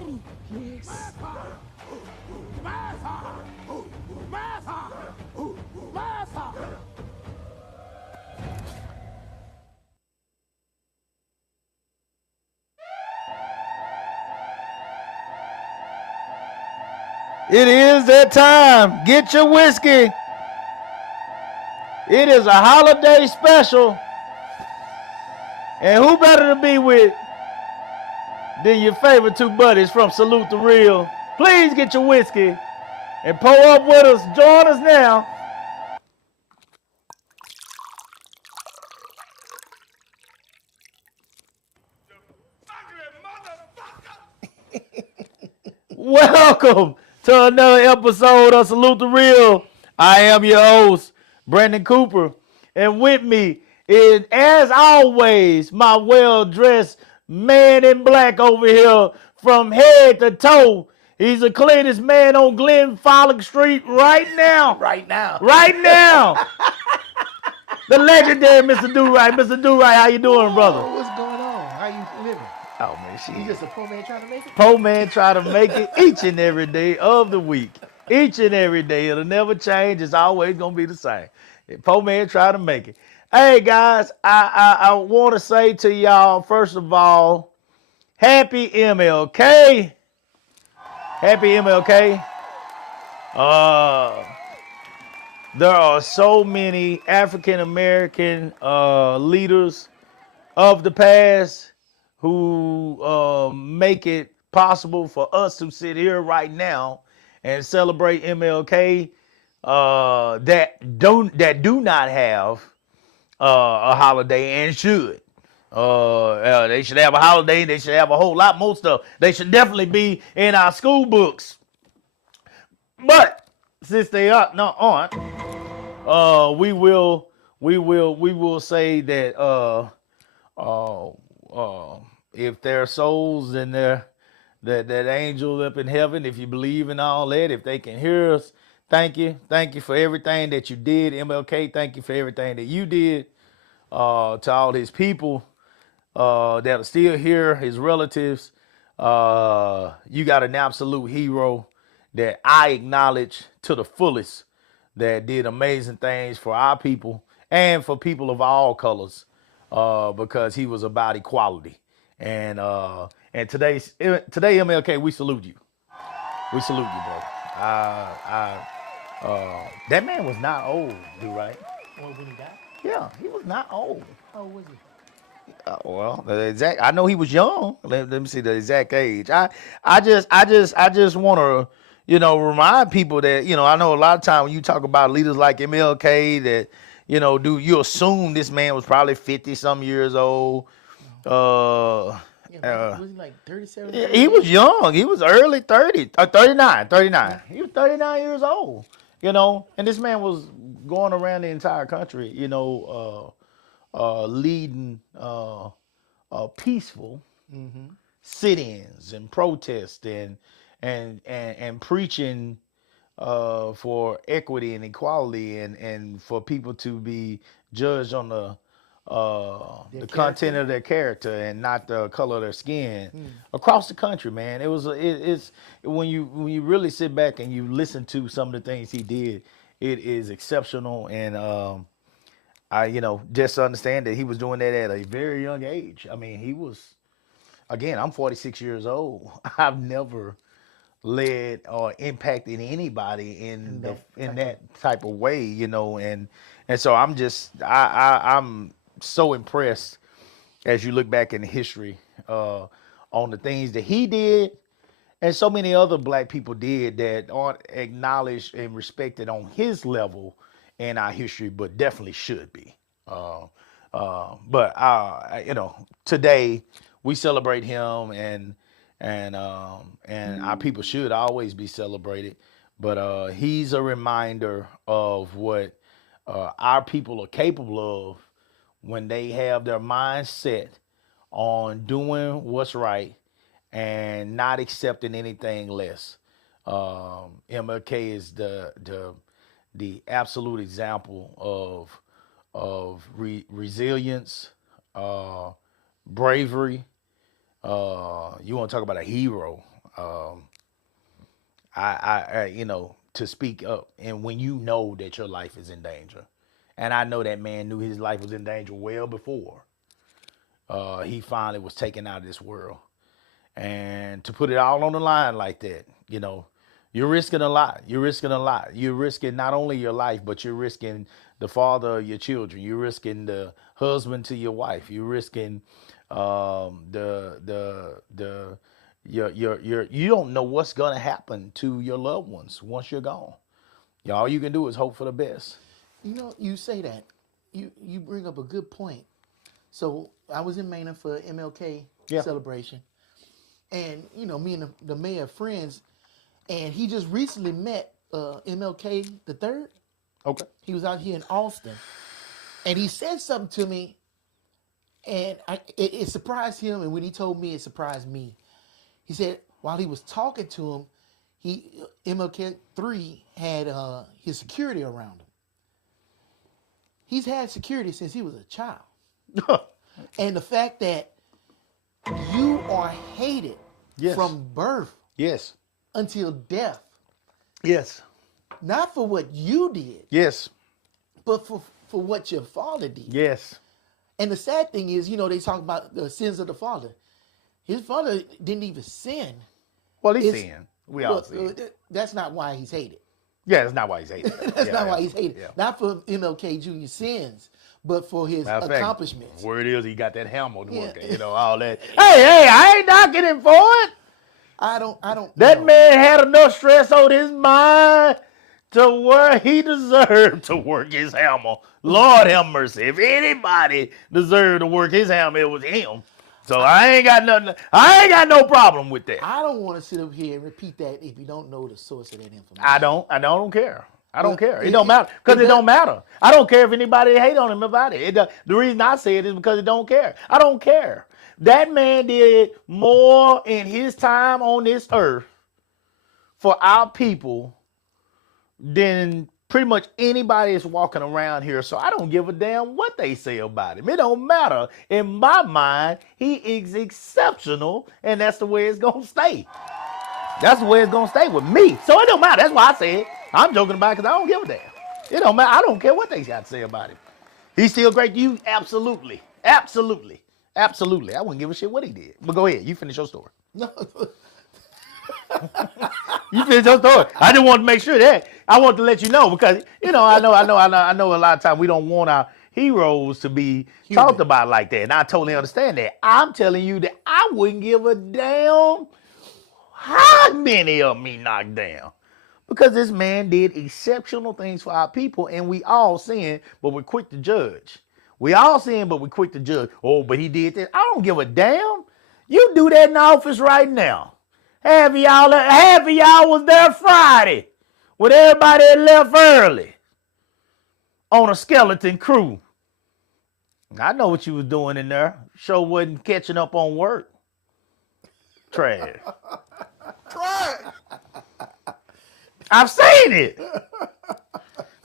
worry. Yes. Martha! Martha! Martha! It is that time. Get your whiskey. It is a holiday special. And who better to be with than your favorite two buddies from Salute the Real? Please get your whiskey and pour up with us. Join us now. Welcome to another episode of Salute the Real. I am your host, Brandon Cooper. And with me is, as always, my well-dressed man in black over here from head to toe. He's the cleanest man on Glen Follick Street right now. Right now. Right now. The legendary Mr. Do-Right. Mr. Do-Right, how you doing, brother? What's going on? How you living? Oh, man, shit. You just a poor man trying to make it? Poor man try to make it each and every day of the week. Each and every day. It'll never change. It's always going to be the same. Poor man try to make it. Hey, guys, I want to say to y'all, first of all, happy MLK. Happy MLK. There are so many African-American leaders of the past who make it possible for us to sit here right now and celebrate MLK that do not have a holiday and should. They should have a holiday. They should have a whole lot more stuff. They should definitely be in our school books. But since they aren't, we will say that if there are souls in there, that angel up in heaven, if you believe in all that, if they can hear us, thank you for everything that you did, MLK. Thank you for everything that you did to all his people that are still here, his relatives. You got an absolute hero that I acknowledge to the fullest, that did amazing things for our people and for people of all colors, because he was about equality. And today MLK, we salute you. We salute you, bro. That man was not old, right? Well, when he died? Yeah, he was not old. How old was he? Well, the exact. I know he was young. Let me see the exact age. I just want to, remind people that, I know a lot of time when you talk about leaders like MLK, that, you assume this man was probably 50 some years old. Was he like 37? He was young. He was early 30, 39. He was 39 years old, and this man was going around the entire country, leading peaceful sit-ins and protests and preaching for equity and equality and for people to be judged on the content of their character and not the color of their skin across the country, man. It's when you really sit back and you listen to some of the things he did, it is exceptional. And I just understand that he was doing that at a very young age. I mean, he was, again, I'm 46 years old. I've never led or impacted anybody in that type of way, and so I'm so impressed as you look back in history on the things that he did and so many other black people did that aren't acknowledged and respected on his level in our history, but definitely should be. But today we celebrate him, and our people should always be celebrated. But he's a reminder of what our people are capable of when they have their mind set on doing what's right and not accepting anything less. MLK is the absolute example of resilience, bravery. You want to talk about a hero? Um, you know, to speak up, and when you know that your life is in danger, and I know that man knew his life was in danger well before he finally was taken out of this world. And to put it all on the line like that, you know, you're risking a lot. You're risking a lot. You're risking not only your life, but you're risking the father of your children. You're risking the husband to your wife. You're risking the your you don't know what's gonna happen to your loved ones once you're gone. All you can do is hope for the best. You know, you say that. You bring up a good point. So I was in Maine for MLK Yeah. celebration, and you know, me and the mayor are friends, and he just recently met MLK the third. Okay. He was out here in Austin, and he said something to me, and it surprised him. And when he told me, it surprised me. He said while he was talking to him, MLK3 had his security around him. He's had security since he was a child, and the fact that you are hated Yes. from birth Yes. until death, Yes. not for what you did, Yes. but for what your father did. Yes. And the sad thing is, you know, they talk about the sins of the father. His father didn't even sin. Well, he's It's- sin. We all But, sin. that's not why he's hated. Yeah, that's not why he's hated. That's not why he's hated. Yeah. Not for MLK Jr. sins, but for his Matter of fact, accomplishments. word is he got that hammer to work, Yeah. you know, all that. Hey, I ain't knocking him for it. I don't. That know. man had enough stress on his mind to where he deserved to work his hammer. Lord have mercy. If anybody deserved to work his hammer, it was him. So I ain't got no problem with that. I don't want to sit up here and repeat that if you don't know the source of that information. I don't care. I don't But care. It it- don't matter because it it don't matter. I don't care if anybody hate on him about it. The reason I say it is because it don't care. I don't care. That man did more in his time on this earth for our people than pretty much anybody that's walking around here. So I don't give a damn what they say about him. It don't matter. In my mind, he is exceptional, and that's the way it's gonna stay. That's the way it's gonna stay with me. So it don't matter. That's why I say it. I'm joking about it because I don't give a damn. It don't matter. I don't care what they got to say about him. He's still great to you? Absolutely. Absolutely. Absolutely. I wouldn't give a shit what he did. But go ahead. You finish your story. No. You finish your story. I just wanted to make sure that. I want to let you know because, you know, I know a lot of times we don't want our heroes to be talked about like that. And I totally understand that. I'm telling you that I wouldn't give a damn how many of me knocked down. Because this man did exceptional things for our people, and we all sin, but we're quick to judge. We all sin, but we're quick to judge. Oh, but he did this. I don't give a damn. You do that in the office right now. Half of y'all was there Friday when everybody had left early on a skeleton crew. I know what you was doing in there. Sure wasn't catching up on work. Trash. I've seen it.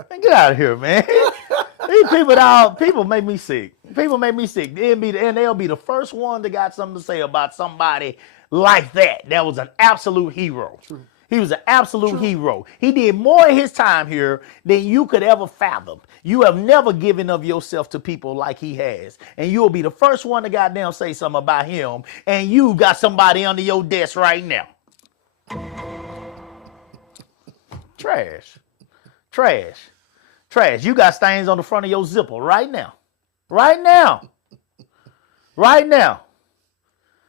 Man, get out of here, man. These people make me sick. People make me sick. They'll be the first one that got something to say about somebody like that. That was an absolute hero. True. He was an absolute hero. He did more in his time here than you could ever fathom. You have never given of yourself to people like he has. And you'll be the first one to goddamn say something about him. And you got somebody under your desk right now. Trash. Trash. Trash. You got stains on the front of your zipper right now. Right now. Right now.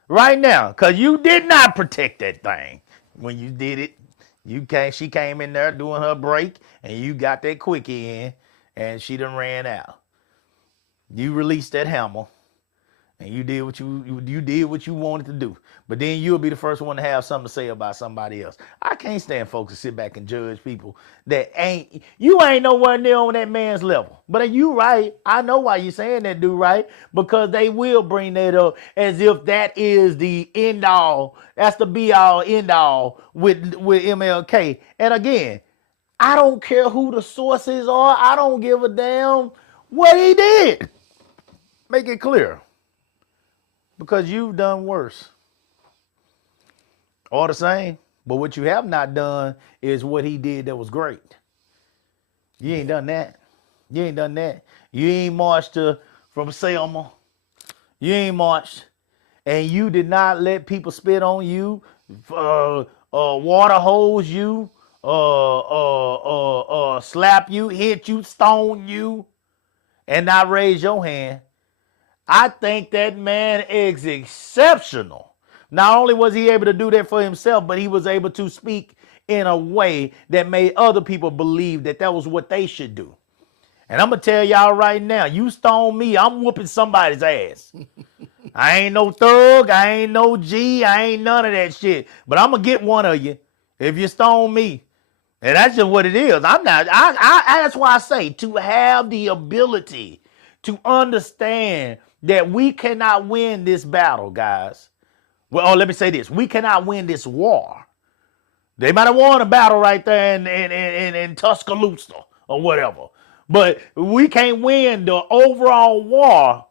Right now. Because you did not protect that thing. When you did it, she came in there doing her break, and you got that quickie in, and she done ran out. You released that hammer, and you did what you did what you wanted to do. But then you'll be the first one to have something to say about somebody else. I can't stand folks to sit back and judge people that ain't nowhere near on that man's level. But you right. I know why you're saying that, dude, right? Because they will bring that up as if that is the end all. That's the be all end all with MLK. And again, I don't care who the sources are. I don't give a damn what he did. Make it clear. Because you've done worse. All the same. But what you have not done is what he did that was great. You ain't done that. You ain't done that. You ain't marched from Selma. You ain't marched. And you did not let people spit on you, water hose you, slap you, hit you, stone you, and not raise your hand. I think that man is exceptional. Not only was he able to do that for himself, but he was able to speak in a way that made other people believe that that was what they should do. And I'm going to tell y'all right now, you stone me, I'm whooping somebody's ass. I ain't no thug, I ain't no G, I ain't none of that shit. But I'm going to get one of you if you stone me. And that's just what it is. That's why I say to have the ability to understand that we cannot win this battle, guys. Well, let me say this. We cannot win this war. They might have won a battle right there in Tuscaloosa or whatever. But we can't win the overall war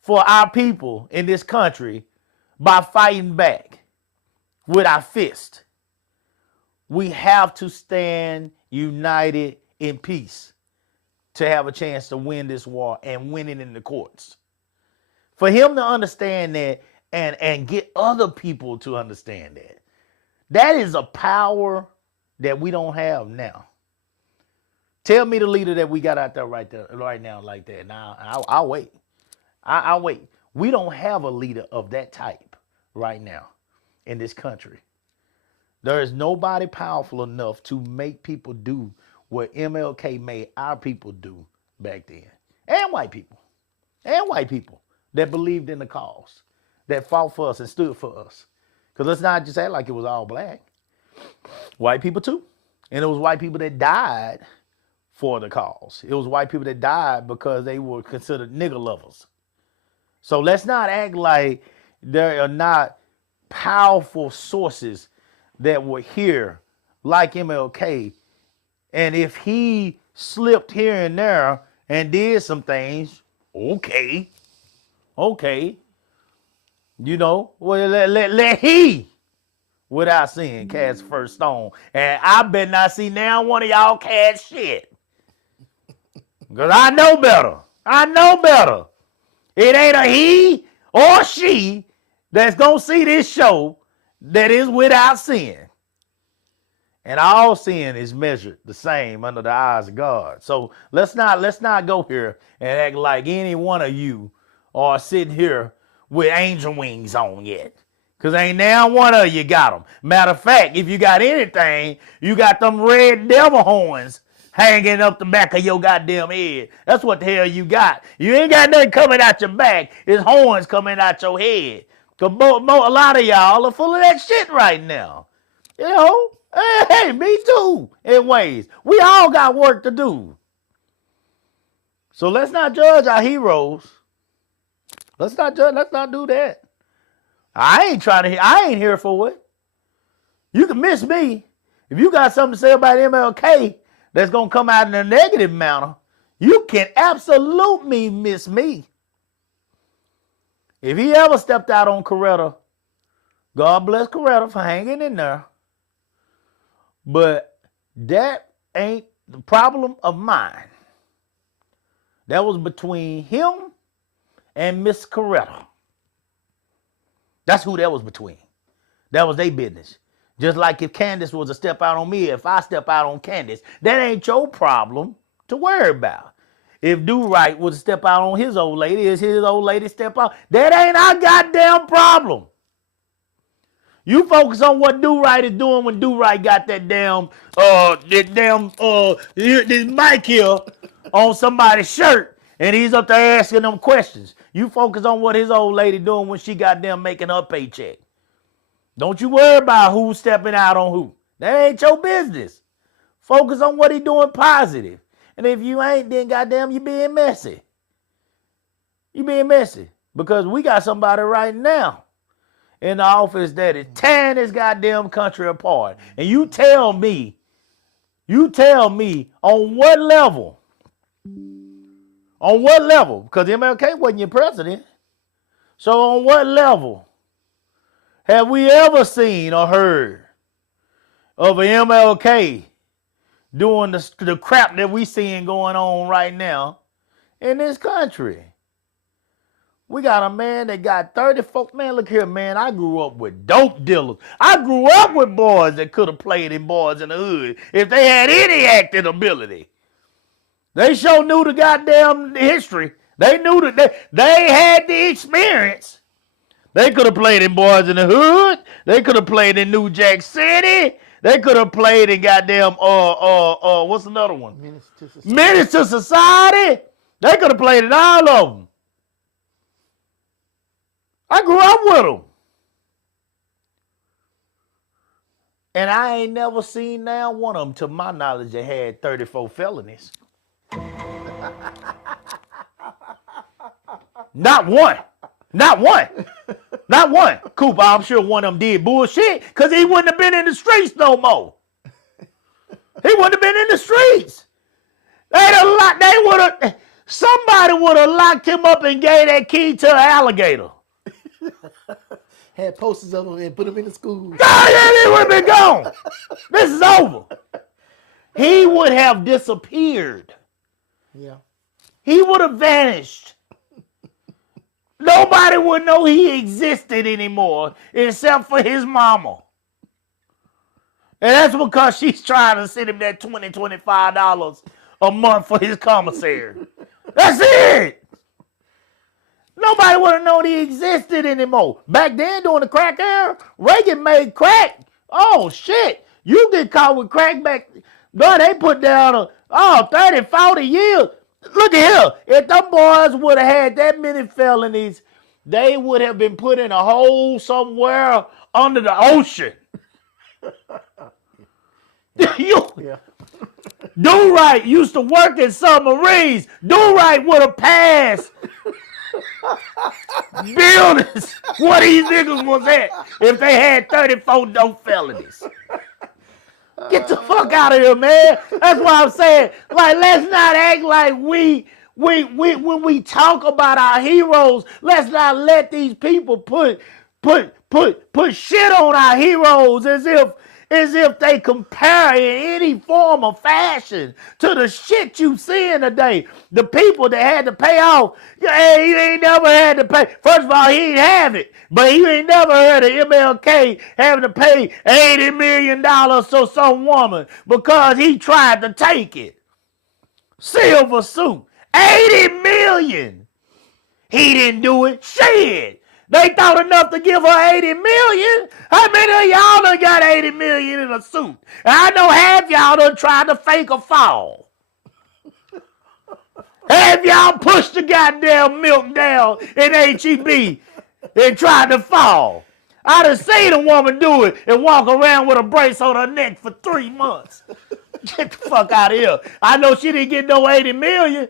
for our people in this country by fighting back with our fist. We have to stand united in peace to have a chance to win this war and win it in the courts. For him to understand that and get other people to understand that, that is a power that we don't have now. Tell me the leader that we got out there right now like that. Now, I'll wait. I'll wait. We don't have a leader of that type right now in this country. There is nobody powerful enough to make people do what MLK made our people do back then. And white people. And white people that believed in the cause, that fought for us and stood for us. Because let's not just act like it was all black. White people too. And it was white people that died for the cause. It was white people that died because they were considered nigger lovers. So let's not act like there are not powerful sources that were here like MLK. And if he slipped here and there and did some things, okay. You know, well, let he, without sin, cast first stone. And I better not see now one of y'all cast shit. Because I know better. I know better. It ain't a he or she that's going to see this show that is without sin. And all sin is measured the same under the eyes of God. So let's not go here and act like any one of you are sitting here with angel wings on yet. Because ain't now one of you got them. Matter of fact, if you got anything, you got them red devil horns hanging up the back of your goddamn head. That's what the hell you got. You ain't got nothing coming out your back. It's horns coming out your head. Because a lot of y'all are full of that shit right now. You know? Hey, me too, in ways. We all got work to do. So let's not judge our heroes. Let's not do that. I ain't here for it. You can miss me. If you got something to say about MLK that's going to come out in a negative manner, you can absolutely miss me. If he ever stepped out on Coretta, God bless Coretta for hanging in there. But that ain't the problem of mine. That was between him and Miss Coretta. That's who that was between. That was their business. Just like if Candace was to step out on me, if I step out on Candace, that ain't your problem to worry about. If Do-Right was to step out on his old lady, is his old lady step out, that ain't our goddamn problem. You focus on what Do-Right is doing when Do-Right got that this mic here on somebody's shirt and he's up there asking them questions. You focus on what his old lady doing when she got them making her paycheck. Don't you worry about who's stepping out on who. That ain't your business. Focus on what he doing positive. And if you ain't, then goddamn, you being messy. You being messy. Because we got somebody right now in the office that is tearing this goddamn country apart. And you tell me on what level, because MLK wasn't your president. So on what level have we ever seen or heard of an MLK doing the crap that we seeing going on right now in this country? We got a man that got 34. Man, look here, man. I grew up with dope dealers. I grew up with boys that could have played in Boys in the Hood if they had any acting ability. They sure knew the goddamn history. They knew that they had the experience. They could have played in Boys in the Hood. They could have played in New Jack City. They could have played in goddamn what's another one? Menace to Society. They could have played in all of them. I grew up with them. And I ain't never seen now one of them, to my knowledge, that had 34 felonies. Not one. Not one. Not one. Cooper, I'm sure one of them did bullshit because he wouldn't have been in the streets no more. He wouldn't have been in the streets. Somebody would have locked him up and gave that key to an alligator. Had posters of him and put him in the school. He would have been gone. This is over. He would have disappeared. Yeah. He would have vanished. Nobody would know he existed anymore except for his mama. And that's because she's trying to send him that $20, $25 a month for his commissary. That's it. Nobody would have known he existed anymore. Back then, during the crack era, Reagan made crack. Oh, shit. You get caught with crack back. No, they put down 30, 40 years. Look at here. If them boys would have had that many felonies, they would have been put in a hole somewhere under the ocean. Do-Right used to work in submarines. Do-Right would have passed buildings where these niggas was at if they had 34 dope felonies. Get the fuck out of here, man. That's what I'm saying. Like, let's not act like we when we talk about our heroes, let's not let these people put shit on our heroes as if they compare in any form of fashion to the shit you seeing today. The people that had to pay off, he ain't never had to pay. First of all, he didn't have it, but he ain't never heard of MLK having to pay $80 million to some woman because he tried to take it. Silver suit, $80 million. He didn't do it. Shit. They thought enough to give her $80 million. How many of y'all done got $80 million in a suit? And I know half y'all done tried to fake a fall. Half y'all pushed the goddamn milk down in HEB and tried to fall. I done seen a woman do it and walk around with a brace on her neck for 3 months. Get the fuck out of here. I know she didn't get no $80 million.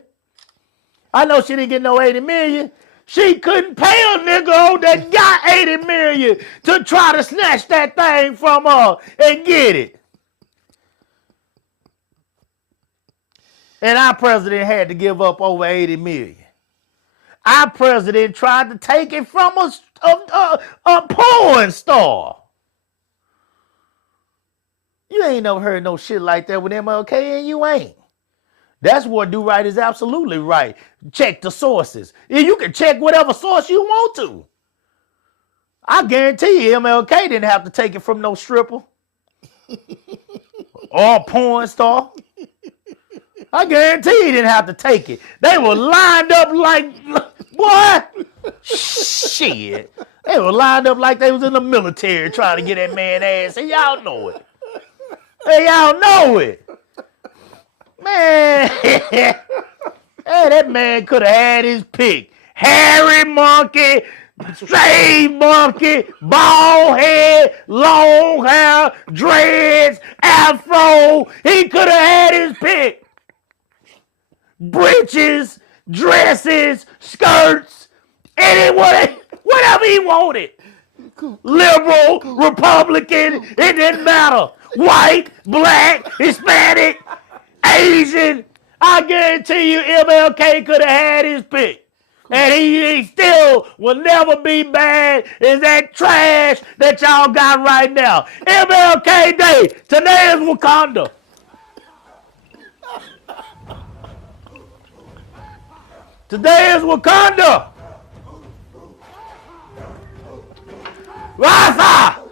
She couldn't pay a nigga that got $80 million to try to snatch that thing from her and get it. And our president had to give up over $80 million. Our president tried to take it from a porn star. You ain't never heard no shit like that with MLK, and you ain't. That's what Do-Right is absolutely right. Check the sources. You can check whatever source you want to. I guarantee you MLK didn't have to take it from no stripper or porn star. I guarantee he didn't have to take it. They were lined up like, what? Shit. They were lined up like they was in the military trying to get that man ass. And y'all know it. Hey, y'all know it. Man, hey, that man could have had his pick. Hairy monkey, straight monkey, bald head, long hair, dreads, afro. He could have had his pick. Breeches, dresses, skirts, whatever he wanted. Liberal, Republican, it didn't matter. White, black, Hispanic, Asian. I guarantee you MLK could have had his pick. And he still will never be bad as that trash that y'all got right now. MLK Day. Today is Wakanda. Today is Wakanda. Rasa.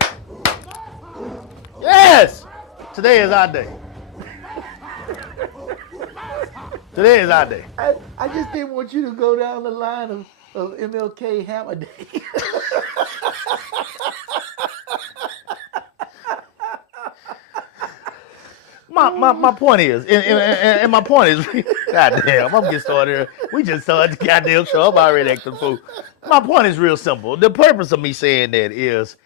Yes. Today is our day. Today is our day. I just didn't want you to go down the line of MLK Hammer Day. My point is, and my point is, goddamn, I'm getting started here. We just started the goddamn show. I'm already acting fool. My point is real simple. The purpose of me saying that is,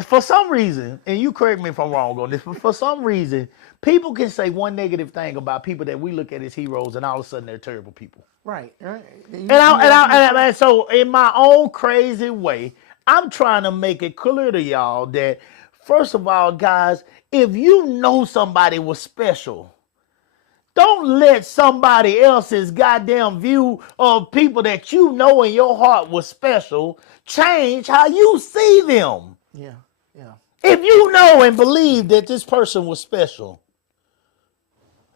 for some reason, and you correct me if I'm wrong on this, but for some reason, people can say one negative thing about people that we look at as heroes, and all of a sudden they're terrible people. Right. And so in my own crazy way, I'm trying to make it clear to y'all that, first of all, guys, if you know somebody was special, don't let somebody else's goddamn view of people that you know in your heart was special change how you see them. Yeah. If you know and believe that this person was special,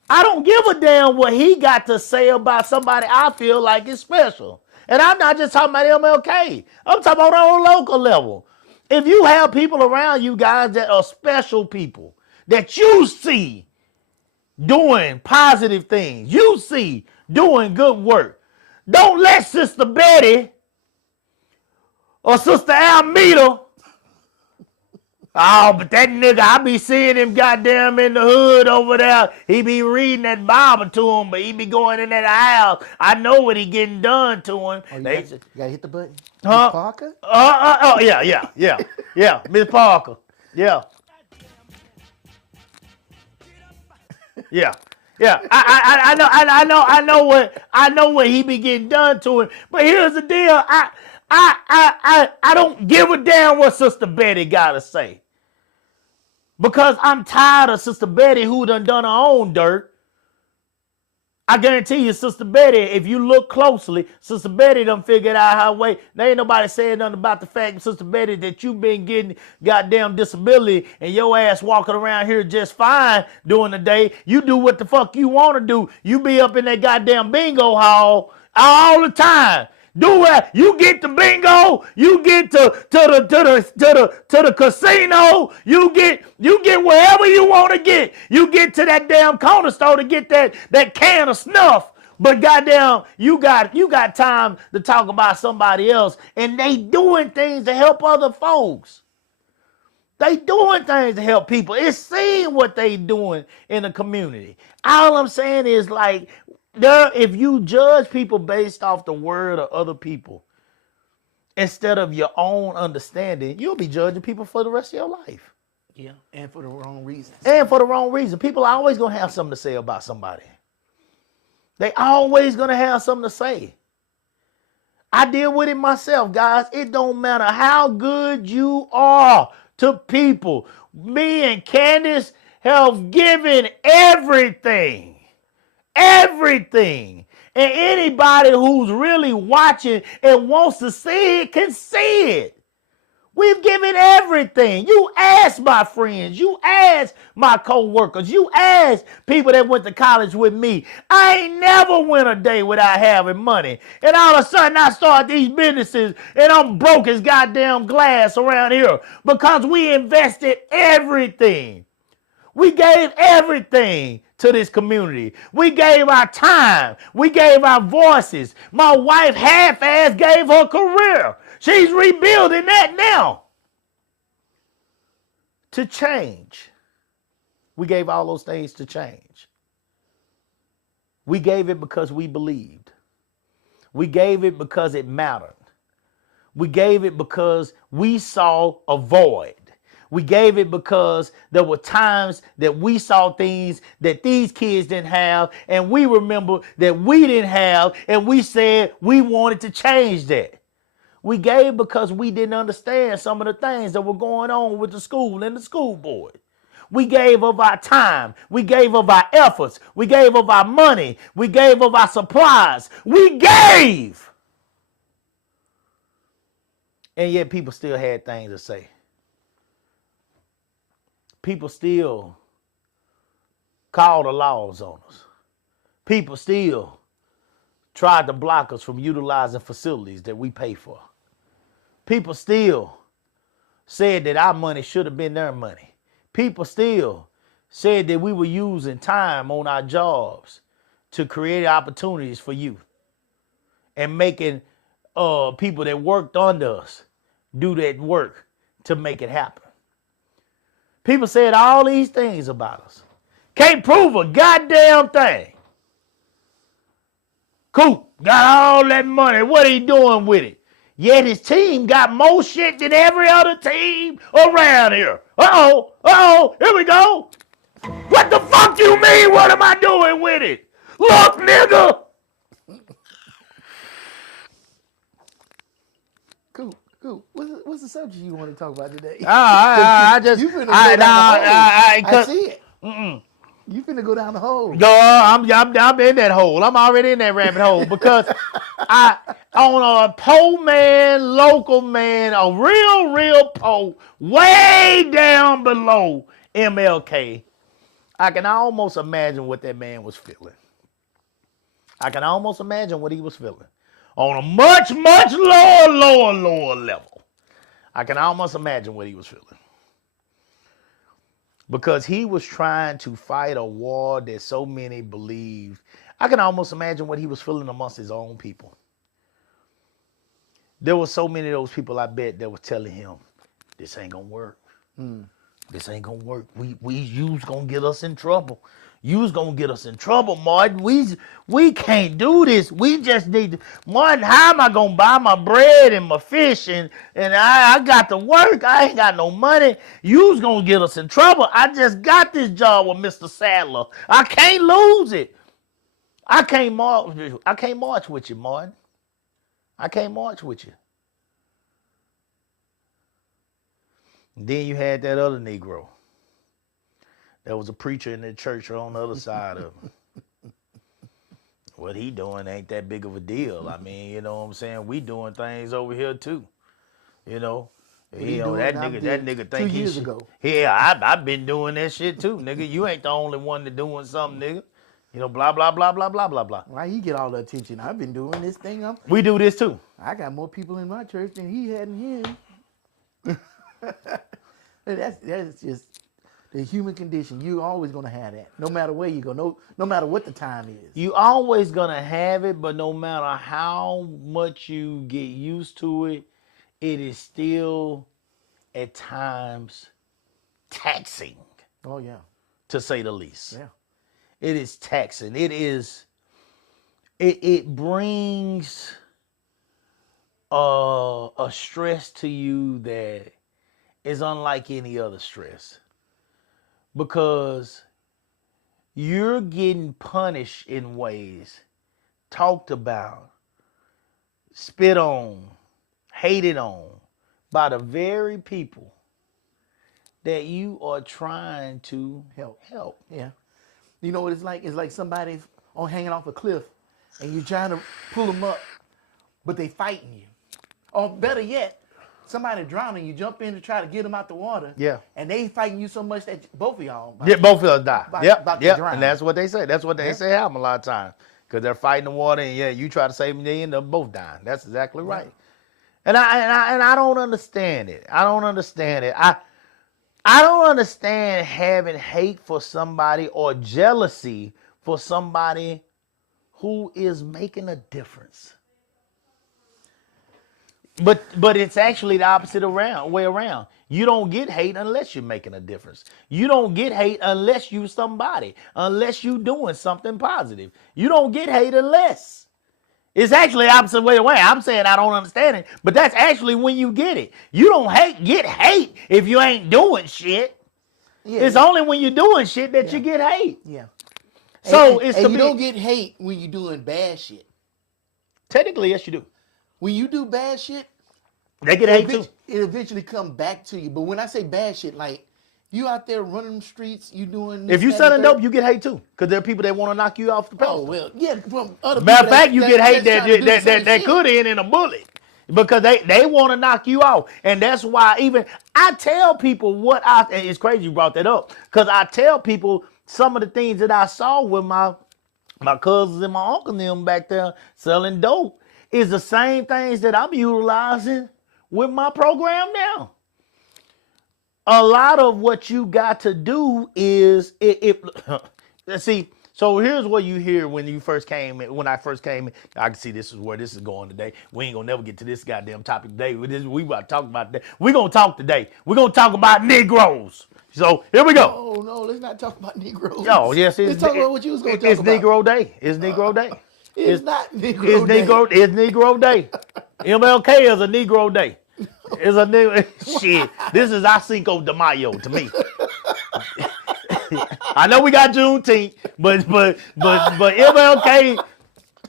I don't give a damn what he got to say about somebody I feel like is special. And I'm not just talking about MLK. I'm talking about on a local level. If you have people around you guys that are special people, that you see doing positive things, you see doing good work, don't let Sister Betty or Sister Almeda, oh, but that nigga, I be seeing him goddamn in the hood over there. He be reading that Bible to him, but he be going in that house. I know what he getting done to him. Oh, you gotta hit the button. Huh? Miss Parker? Yeah, Miss Parker. Yeah. I know what he be getting done to him. But here's the deal. I don't give a damn what Sister Betty gotta say. Because I'm tired of Sister Betty who done her own dirt. I guarantee you, Sister Betty, if you look closely, Sister Betty done figured out her way. There ain't nobody saying nothing about the fact, Sister Betty, that you been getting goddamn disability and your ass walking around here just fine during the day. You do what the fuck you want to do. You be up in that goddamn bingo hall all the time. Do it. You get to bingo. You get to the casino. You get wherever you want to get. You get to that damn corner store to get that can of snuff. But goddamn, you got time to talk about somebody else, and they doing things to help other folks. They doing things to help people. It's seeing what they doing in the community. All I'm saying is, like, if you judge people based off the word of other people instead of your own understanding, you'll be judging people for the rest of your life. Yeah, and for the wrong reasons. People are always going to have something to say about somebody. They always going to have something to say. I deal with it myself, guys. It don't matter how good you are to people. Me and Candace have given everything. Everything. And anybody who's really watching and wants to see it can see it. We've given everything. You ask my friends. You ask my co-workers. You ask people that went to college with me. I ain't never went a day without having money. And all of a sudden I start these businesses and I'm broke as goddamn glass around here because we invested everything. We gave everything to this community. We gave our time. We gave our voices. My wife half-ass gave her career. She's rebuilding that now. To change. We gave all those things to change. We gave it because we believed. We gave it because it mattered. We gave it because we saw a void. We gave it because there were times that we saw things that these kids didn't have, and we remember that we didn't have, and we said we wanted to change that. We gave because we didn't understand some of the things that were going on with the school and the school board. We gave of our time. We gave of our efforts. We gave of our money. We gave of our supplies. We gave. And yet people still had things to say. People still called the laws on us. People still tried to block us from utilizing facilities that we pay for. People still said that our money should have been their money. People still said that we were using time on our jobs to create opportunities for youth and making people that worked under us do that work to make it happen. People said all these things about us. Can't prove a goddamn thing. Coop got all that money. What he doing with it? Yet his team got more shit than every other team around here. Uh-oh, here we go. What the fuck you mean? What am I doing with it? Look, nigga. Cool. What's the subject you want to talk about today? I just, you finna go down the hole. I see it. You finna go down the hole. No, I'm in that hole. I'm already in that rabbit hole because on a poor man, local man, a real poor, way down below MLK, I can almost imagine what that man was feeling. I can almost imagine what he was feeling. On a much lower level. I can almost imagine what he was feeling. Because he was trying to fight a war that so many believed. I can almost imagine what he was feeling amongst his own people. There were so many of those people, I bet, that were telling him, this ain't gonna work. This ain't gonna work. You's gonna get us in trouble. You's gonna get us in trouble, Martin. We can't do this. We just need to, Martin, how am I gonna buy my bread and my fish and I got to work. I ain't got no money. You's gonna get us in trouble. I just got this job with Mr. Sadler. I can't lose it. I can't march with you, Martin. I can't march with you. And then you had that other Negro. There was a preacher in the church on the other side of him. What he doing ain't that big of a deal. I mean, you know what I'm saying? We doing things over here too. You know? That nigga think 2 years ago. Yeah, I've been doing that shit too, nigga. You ain't the only one that doing something, nigga. You know, blah, blah, blah, blah, blah, blah, blah. Why he get all the attention? I've been doing this thing. We do this too. I got more people in my church than he had in his. That's just the human condition. You always gonna have that, no matter where you go, no matter what the time is. You always gonna have it, but no matter how much you get used to it, it is still at times taxing. Oh yeah, to say the least. yeah. It is taxing. It brings a stress to you that is unlike any other stress. Because you're getting punished in ways, talked about, spit on, hated on by the very people that you are trying to help. Yeah. You know what it's like? It's like somebody's hanging off a cliff and you're trying to pull them up, but they fighting you. Or better yet, somebody drowning, you jump in to try to get them out the water. Yeah. And they fighting you so much that both of y'all. Both of us die. About to drown. And that's what they say. That's what they say happen a lot of times. Because they're fighting the water and you try to save them, they end up both dying. That's exactly right. Yeah. And I don't understand it. I don't understand it. I don't understand having hate for somebody or jealousy for somebody who is making a difference. But it's actually the opposite way around. You don't get hate unless you're making a difference. You don't get hate unless you somebody, unless you doing something positive. You don't get hate unless. It's actually the opposite way around. I'm saying I don't understand it, but that's actually when you get it. You don't get hate if you ain't doing shit. Yeah, it's only when you're doing shit that you get hate. Yeah. So you don't get hate when you're doing bad shit. Technically, yes, you do. When you do bad shit, they get hate too. It eventually come back to you. But when I say bad shit, like you out there running the streets, you doing this, if you selling dope, you get hate too. Because there are people that want to knock you off the pedestal. Oh well, yeah. From other matter of fact, you get hate that could end in a bullet. because they want to knock you off. And that's why even I tell people and it's crazy you brought that up, because I tell people some of the things that I saw with my cousins and my uncle and them back there selling dope is the same things that I'm utilizing with my program now. A lot of what you got to do is let's see. So here's what you hear when you first came in. When I first came in, I can see this is where this is going today. We ain't gonna never get to this goddamn topic today. We about to talk about today. We're gonna talk today. We're gonna talk about Negroes. So here we go. No, no, let's not talk about Negroes. Oh yes, Let's talk about what you was going to talk it's about. Negro Day. It's Negro Day. It's not Negro It's Day. It's Negro Day. MLK is a Negro Day. It's a new shit. This is our Cinco de Mayo to me. I know we got Juneteenth, but MLK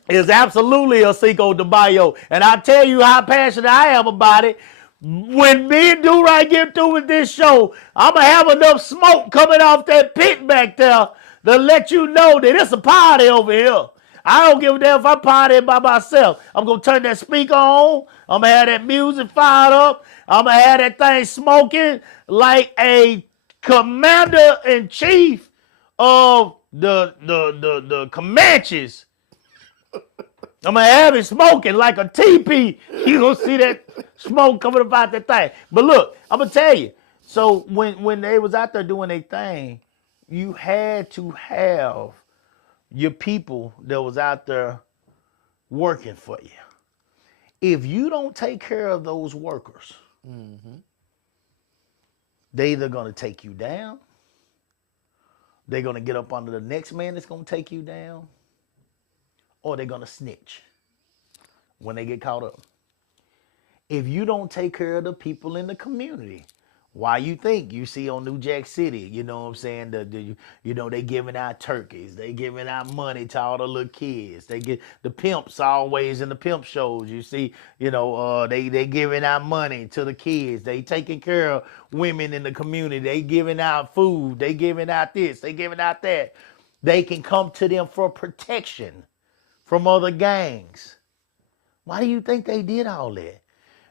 is absolutely a Cinco de Mayo. And I tell you how passionate I am about it. When me and Do-Right get through with this show, I'm going to have enough smoke coming off that pit back there to let you know that it's a party over here. I don't give a damn if I'm partying by myself. I'm going to turn that speaker on. I'm going to have that music fired up. I'm going to have that thing smoking like a commander-in-chief of the Comanches. I'm going to have it smoking like a teepee. You going to see that smoke coming up out that thing. But look, I'm going to tell you. So when they was out there doing their thing, you had to have your people that was out there working for you. If you don't take care of those workers, they either going to take you down, they're going to get up under the next man that's going to take you down, or they're going to snitch when they get caught up. If you don't take care of the people in the community, why you think you see on New Jack City, you know what I'm saying? They giving out turkeys, they giving out money to all the little kids. They get the pimps always in the pimp shows. You see, they giving out money to the kids. They taking care of women in the community. They giving out food. They giving out this. They giving out that. They can come to them for protection from other gangs. Why do you think they did all that?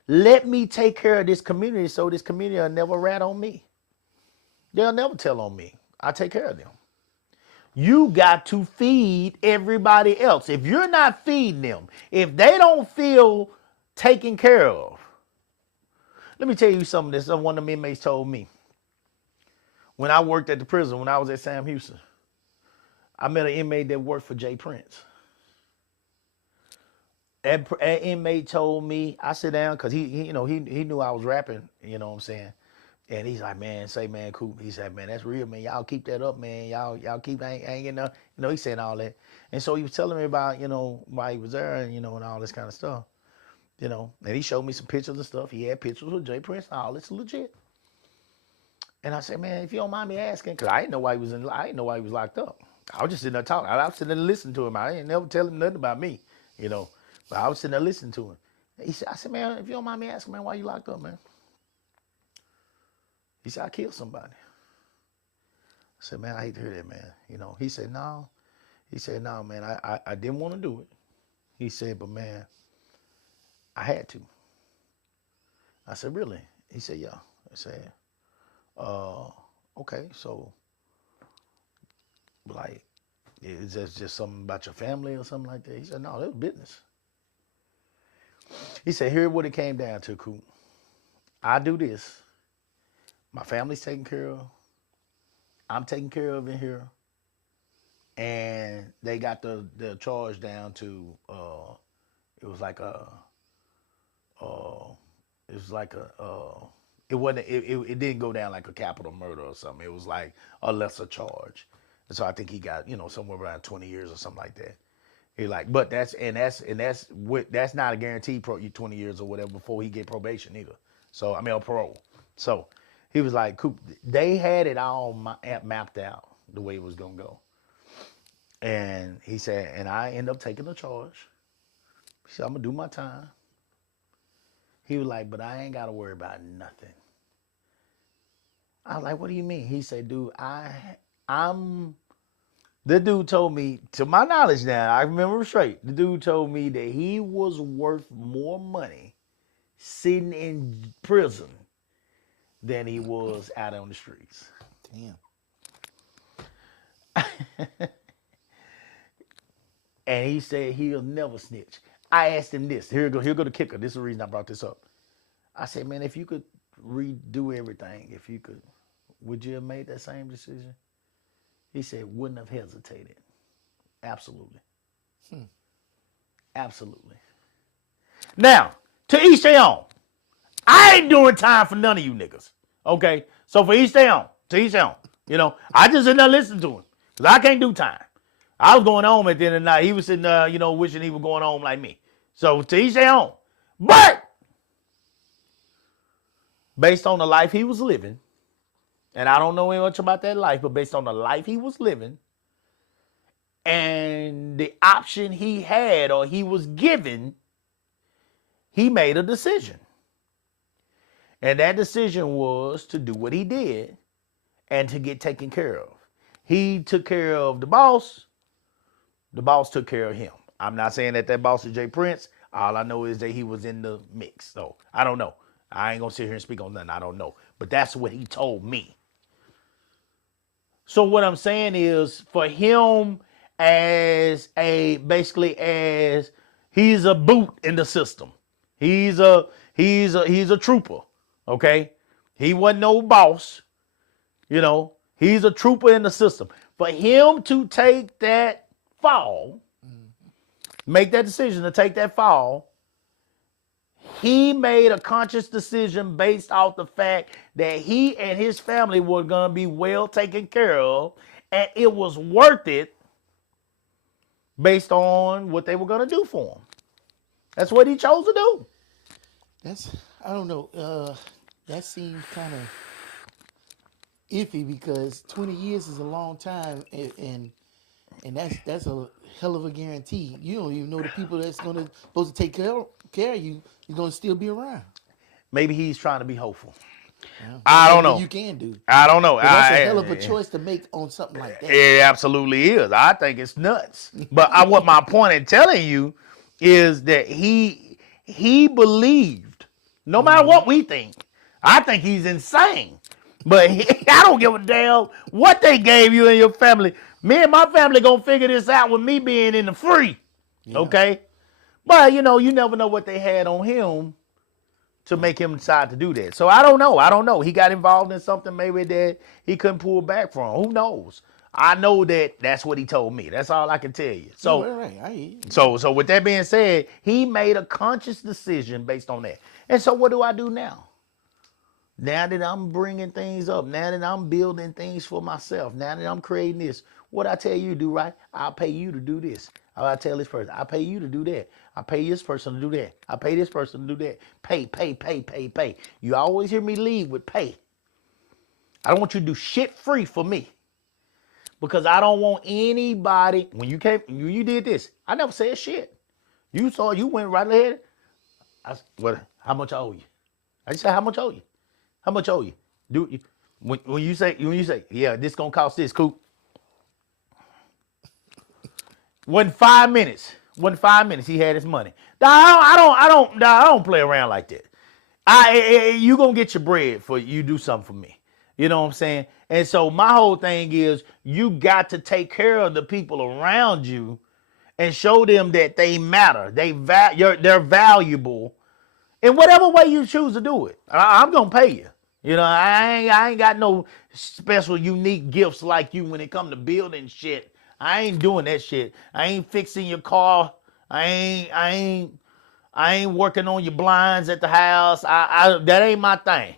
Let me take care of this community so this community will never rat on me. They'll never tell on me. I take care of them. You got to feed everybody else. If you're not feeding them, if they don't feel taken care of, let me tell you something that one of the inmates told me. When I worked at the prison, when I was at Sam Houston, I met an inmate that worked for Jay Prince. That inmate told me, I sit down, because he knew I was rapping, you know what I'm saying? And he's like, man, cool. He said, man, that's real, man. Y'all keep that up, man. Y'all keep hanging up. He's saying all that. And so he was telling me about, why he was there and, and all this kind of stuff. And he showed me some pictures and stuff. He had pictures with Jay Prince and all this legit. And I said, man, if you don't mind me asking, because I didn't know why he was locked up. I was just sitting there talking. I was sitting there listening to him. I didn't never tell him nothing about me, But I was sitting there listening to him. I said, man, if you don't mind me asking, man, why you locked up, man? He said, I killed somebody. I said, man, I hate to hear that, man. He said, no. He said, no, man, I didn't want to do it. He said, but man, I had to. I said, really? He said, yeah. I said, okay, so, like, is that just something about your family or something like that? He said, no, that was business. He said, here's what it came down to, Coop. I do this. My family's taken care of. I'm taken care of in here. And they got the charge down to, it didn't go down like a capital murder or something. It was like a lesser charge. And so I think he got, somewhere around 20 years or something like that. He like, but that's not a guaranteed 20 years or whatever before he get probation either. So, or parole. So he was like, Coop, they had it all mapped out the way it was going to go. And he said, and I end up taking the charge. He said, I'm going to do my time. He was like, but I ain't got to worry about nothing. I was like, what do you mean? He said, dude, the dude told me, to my knowledge now, I remember straight, the dude told me that he was worth more money sitting in prison than he was out on the streets. Damn. And he said he'll never snitch. I asked him this. Here go the kicker. This is the reason I brought this up. I said, man, if you could redo everything, if you could, would you have made that same decision? He said, wouldn't have hesitated. Absolutely. Absolutely. Now, to each their own. I ain't doing time for none of you niggas. Okay? So for each their own. To each their own. You know, I just did not listen to him. Because I can't do time. I was going home at the end of the night. He was sitting there, wishing he was going home like me. So to each their own. But, based on the life he was living, and I don't know much about that life, but based on the life he was living, and the option he had or he was given, he made a decision. And that decision was to do what he did and to get taken care of. He took care of the boss. The boss took care of him. I'm not saying that boss is Jay Prince. All I know is that he was in the mix. So I don't know. I ain't going to sit here and speak on nothing. I don't know. But that's what he told me. So what I'm saying is for him as he's a boot in the system. He's a trooper. Okay. He wasn't no boss. He's a trooper in the system. For him to take that fall, make that decision to take that fall, he made a conscious decision based off the fact that he and his family were going to be well taken care of, and it was worth it based on what they were going to do for him. That's what he chose to do. I don't know. That seems kind of iffy because 20 years is a long time, and that's a hell of a guarantee. You don't even know the people that's supposed to take care of you is going to still be around. Maybe he's trying to be hopeful. Yeah. I don't know. You can do. I don't know. That's a hell of a choice to make on something like that. It absolutely is. I think it's nuts. But what my point in telling you is that he believed, no matter what we think, I think he's insane. But I don't give a damn what they gave you and your family. Me and my family gonna figure this out with me being in the free. Yeah. Okay? But, you never know what they had on him to make him decide to do that. So I don't know. He got involved in something maybe that he couldn't pull back from. Who knows? I know that's what he told me. That's all I can tell you. So, right. So with that being said, he made a conscious decision based on that. And so what do I do now? Now that I'm bringing things up, now that I'm building things for myself, now that I'm creating this, what I tell you to do, right? I'll pay you to do this. I tell this person, I pay you to do that. I pay this person to do that. I pay this person to do that. Pay. You always hear me lead with pay. I don't want you to do shit free for me. Because I don't want anybody, when you did this, I never said shit. You went right ahead. I said, how much I owe you? I just said, how much I owe you? How much I owe you? When you say, yeah, this gonna cost this, cool. Wasn't 5 minutes. He had his money. I don't play around like that. You gonna get your bread for you do something for me. You know what I'm saying? And so my whole thing is you got to take care of the people around you and show them that they matter. They're valuable in whatever way you choose to do it. I'm gonna pay you. I ain't got no special unique gifts like you when it come to building shit. I ain't doing that shit. I ain't fixing your car. I ain't working on your blinds at the house. That ain't my thing.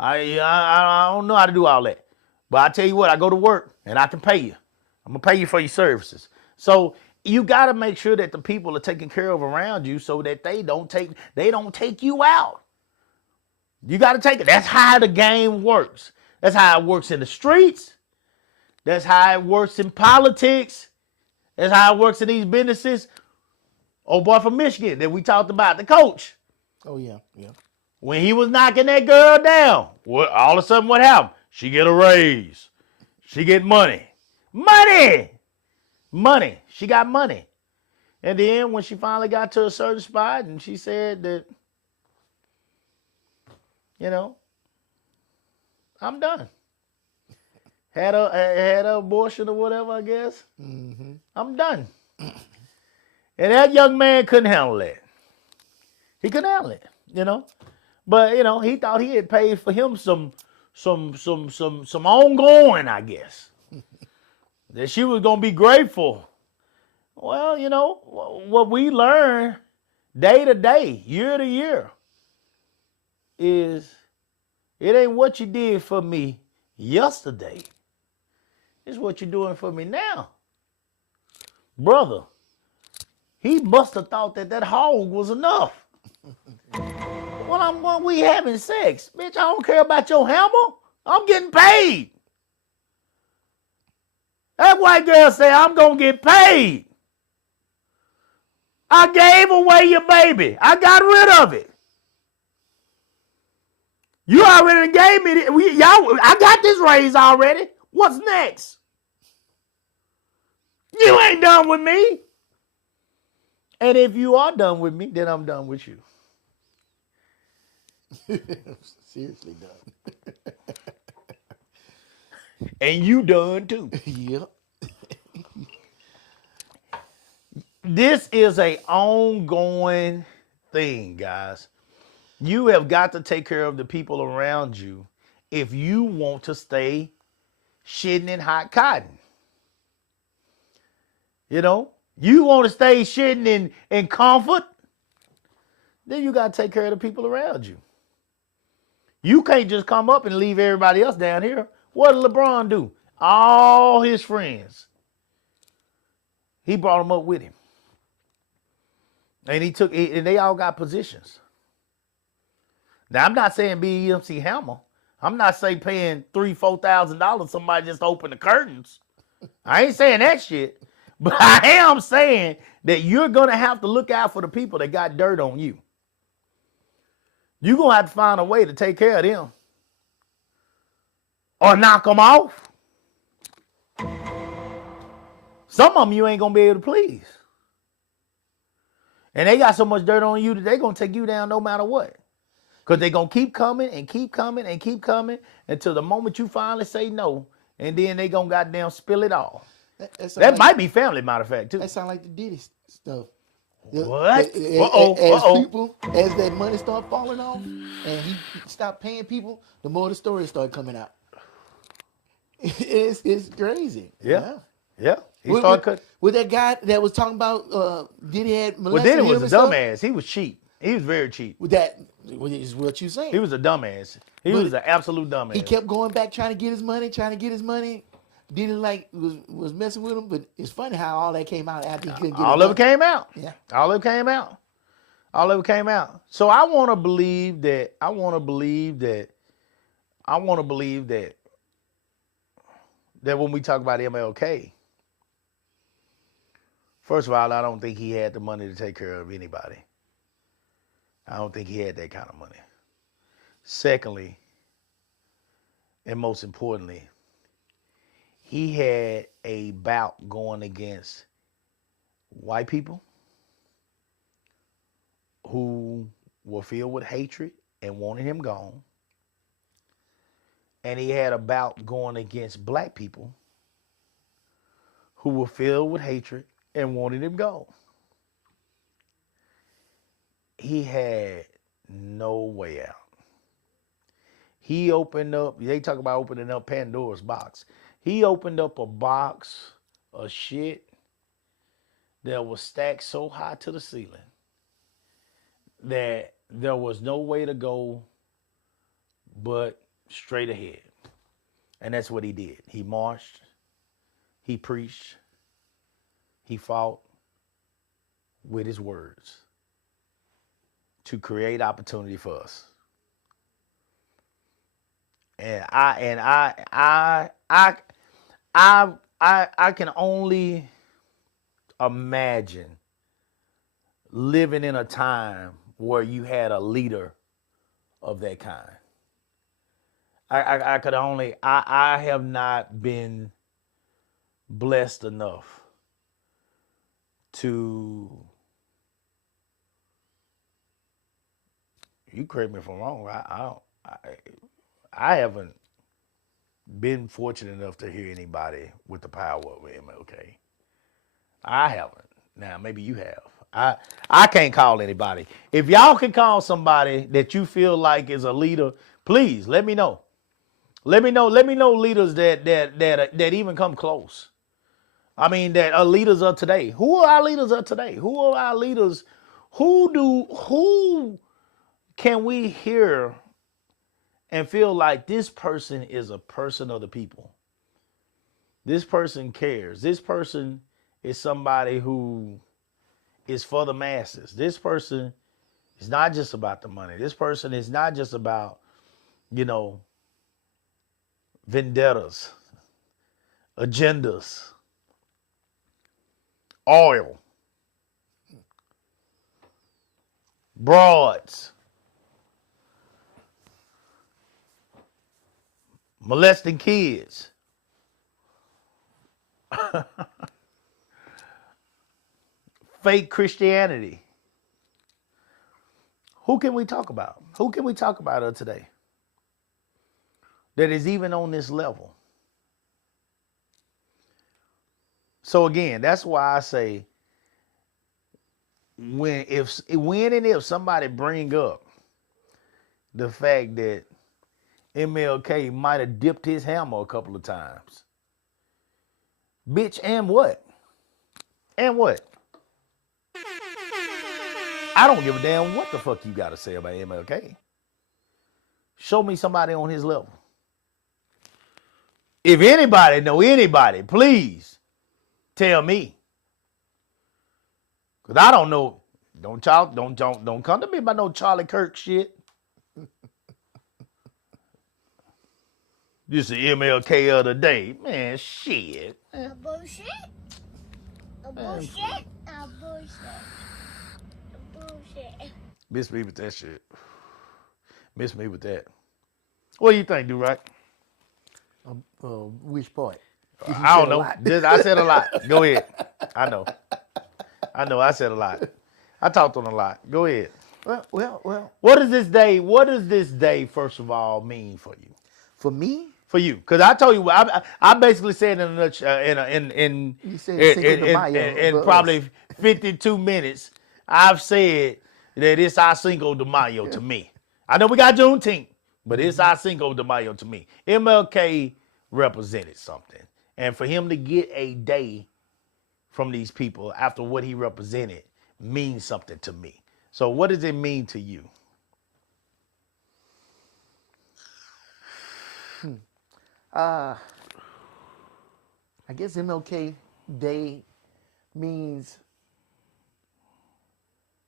I don't know how to do all that. But I tell you what, I go to work and I can pay you. I'm gonna pay you for your services. So you gotta make sure that the people are taken care of around you so that they don't take you out. You gotta take it. That's how the game works. That's how it works in the streets. That's how it works in politics. That's how it works in these businesses. Old boy from Michigan that we talked about, the coach. Oh, yeah. When he was knocking that girl down, all of a sudden what happened? She get a raise. She get money. Money! She got money. And then when she finally got to a certain spot and she said that You know, I'm done. Had a abortion or whatever, I guess. Mm-hmm. I'm done. And that young man couldn't handle it. He couldn't handle it, you know. But he thought he had paid for him some ongoing, I guess. That she was gonna be grateful. Well, what we learn day to day, year to year, is it ain't what you did for me yesterday. It's what you're doing for me now. Brother, he must have thought that hog was enough. When we having sex, bitch, I don't care about your hammer. I'm getting paid. That white girl say, I'm going to get paid. I gave away your baby. I got rid of it. You already gave me I got this raise already. What's next? You ain't done with me. And if you are done with me, then I'm done with you. Seriously done. And you done too. Yep. This is an ongoing thing, guys. You have got to take care of the people around you if you want to stay shitting in hot cotton. You want to stay shitting in comfort, then you got to take care of the people around you. You can't just come up and leave everybody else down here. What did LeBron do? All his friends, he brought them up with him. And and they all got positions. Now, I'm not saying be MC Hammer. I'm not saying paying $3,000-$4,000 somebody just to open the curtains. I ain't saying that shit. But I am saying that you're going to have to look out for the people that got dirt on you. You're going to have to find a way to take care of them. Or knock them off. Some of them you ain't going to be able to please. And they got so much dirt on you that they're going to take you down no matter what. Because they're going to keep coming and keep coming and keep coming until the moment you finally say no. And then they going to goddamn spill it all. That might be family, matter of fact, too. That sound like the Diddy stuff. What? As that money start falling off and he stopped paying people, the more the stories start coming out. It's crazy. Yeah. He started cut. With that guy that was talking about Diddy had molested Diddy was him a and dumbass. He was cheap. He was very cheap. With that, is what you saying. He was a dumbass. He was an absolute dumbass. He kept going back trying to get his money. Diddy was messing with him, but it's funny how all that came out after he couldn't get it. All of it came out. Yeah. All of it came out. So I want to believe that when we talk about MLK, first of all, I don't think he had the money to take care of anybody. I don't think he had that kind of money. Secondly, and most importantly, he had a bout going against white people who were filled with hatred and wanted him gone. And he had a bout going against black people who were filled with hatred and wanted him gone. He had no way out. He opened up, they talk about opening up Pandora's box. He opened up a box of shit that was stacked so high to the ceiling that there was no way to go but straight ahead. And that's what he did. He marched, he preached, he fought with his words to create opportunity for us. And I can only imagine living in a time where you had a leader of that kind. I have not been blessed enough to, you correct me if I'm wrong, I haven't been fortunate enough to hear anybody with the power of MLK. I haven't. Now maybe you have. I can't call anybody. If y'all can call somebody that you feel like is a leader, please let me know. Let me know. Let me know leaders that even come close. I mean, that are leaders of today. Who are our leaders of today? Who are our leaders? Who can we hear and feel like this person is a person of the people? This person cares. This person is somebody who is for the masses. This person is not just about the money. This person is not just about, you know, vendettas, agendas, oil, broads, molesting kids. Fake Christianity. Who can we talk about? Who can we talk about today that is even on this level? So again, that's why I say when and if somebody bring up the fact that MLK might have dipped his hammer a couple of times, bitch, and what? And what? I don't give a damn what the fuck you got to say about MLK. Show me somebody on his level. If anybody know anybody, please tell me. Cause I don't know. Don't come to me about no Charlie Kirk shit. This is MLK of the day. Man, shit. A bullshit. A bullshit. A bullshit. A bullshit. Miss me with that shit. Miss me with that. What do you think, Do-Right? Which part? I don't know. I said a lot. Go ahead. I know. I said a lot. I talked on a lot. Go ahead. Well. What does this day? What does this day, first of all, mean for you? For me? For you, because I told you, I basically said in a nutshell, in probably 52 minutes, I've said that it's our Cinco de Mayo to me. I know we got Juneteenth, but it's our Cinco de Mayo to me. MLK represented something, and for him to get a day from these people after what he represented means something to me. So, what does it mean to you? I guess MLK Day means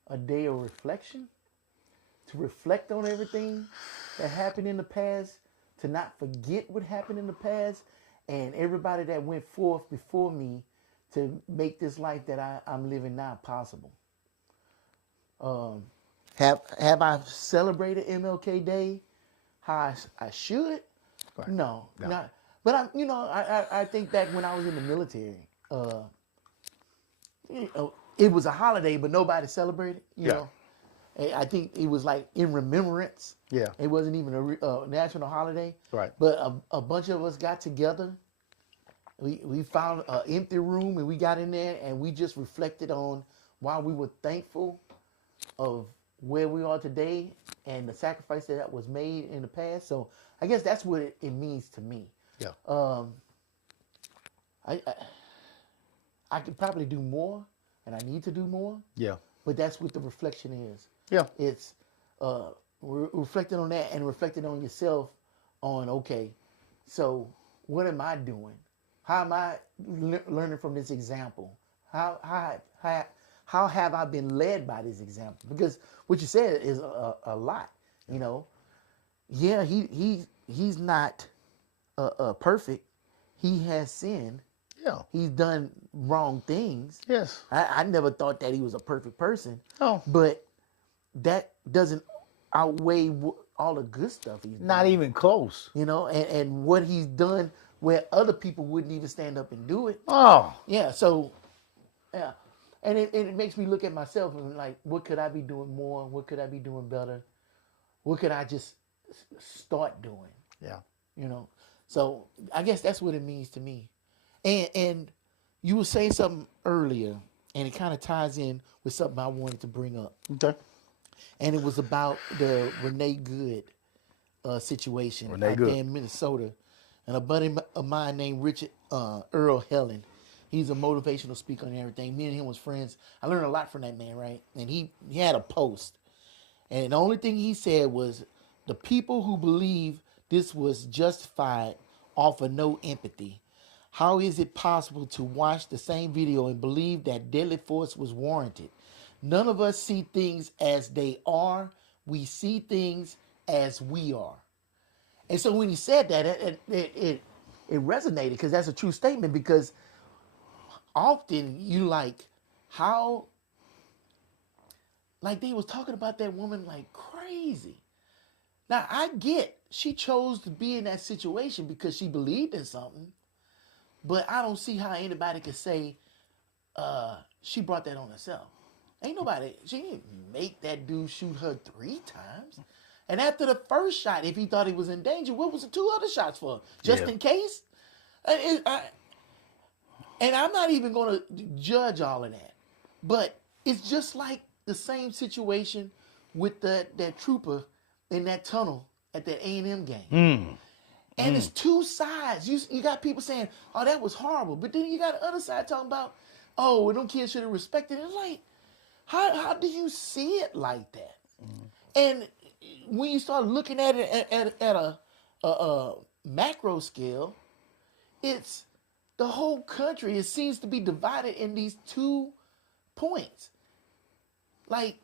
a day of reflection, to reflect on everything that happened in the past, to not forget what happened in the past, and everybody that went forth before me to make this life that I'm living now possible. Have I celebrated MLK Day how I should? Right. No, not. But I think back when I was in the military. It was a holiday, but nobody celebrated. You know, I think it was like in remembrance. Yeah, it wasn't even a national holiday. Right. But a bunch of us got together. We found an empty room and we got in there and we just reflected on why we were thankful of where we are today and the sacrifice that was made in the past. So I guess that's what it means to me. Yeah. I could probably do more, and I need to do more. Yeah. But that's what the reflection is. Yeah. It's reflecting on that and reflecting on yourself. On okay, so what am I doing? How am I learning from this example? How have I been led by this example? Because what you said is a lot. You know, yeah, he's not perfect. He has sinned. Yeah. He's done wrong things. Yes. I never thought that he was a perfect person. Oh. But that doesn't outweigh all the good stuff he's done. Not even close. You know, and what he's done where other people wouldn't even stand up and do it. Oh. Yeah, so, yeah. And it makes me look at myself and like, what could I be doing more? What could I be doing better? What could I just start doing. Yeah. You know, so I guess that's what it means to me. And you were saying something earlier, and it kind of ties in with something I wanted to bring up, Okay. and it was about the Renee Good situation Renee out Good. there in Minnesota, and a buddy of mine named Richard Earl Helen. He's a motivational speaker and everything. Me and him was friends. I learned a lot from that man, right? And he had a post, and the only thing he said was, the people who believe this was justified offer no empathy. How is it possible to watch the same video and believe that deadly force was warranted? None of us see things as they are. We see things as we are. And so when he said that, it resonated, because that's a true statement. Because often you like how, like they was talking about that woman like crazy. Now I get she chose to be in that situation because she believed in something, but I don't see how anybody could say she brought that on herself. Ain't nobody, she didn't make that dude shoot her 3 times. And after the first shot, if he thought he was in danger, what was the 2 other shots for? Just in case? And I'm not even going to judge all of that. But it's just like the same situation with that trooper in that tunnel at that A&M game. And it's 2 sides. You got people saying, oh, that was horrible. But then you got the other side talking about, oh, well, them kids should have respected it. It's like, how do you see it like that? And when you start looking at it at a macro scale, it's the whole country. It seems to be divided in these 2 points. Like,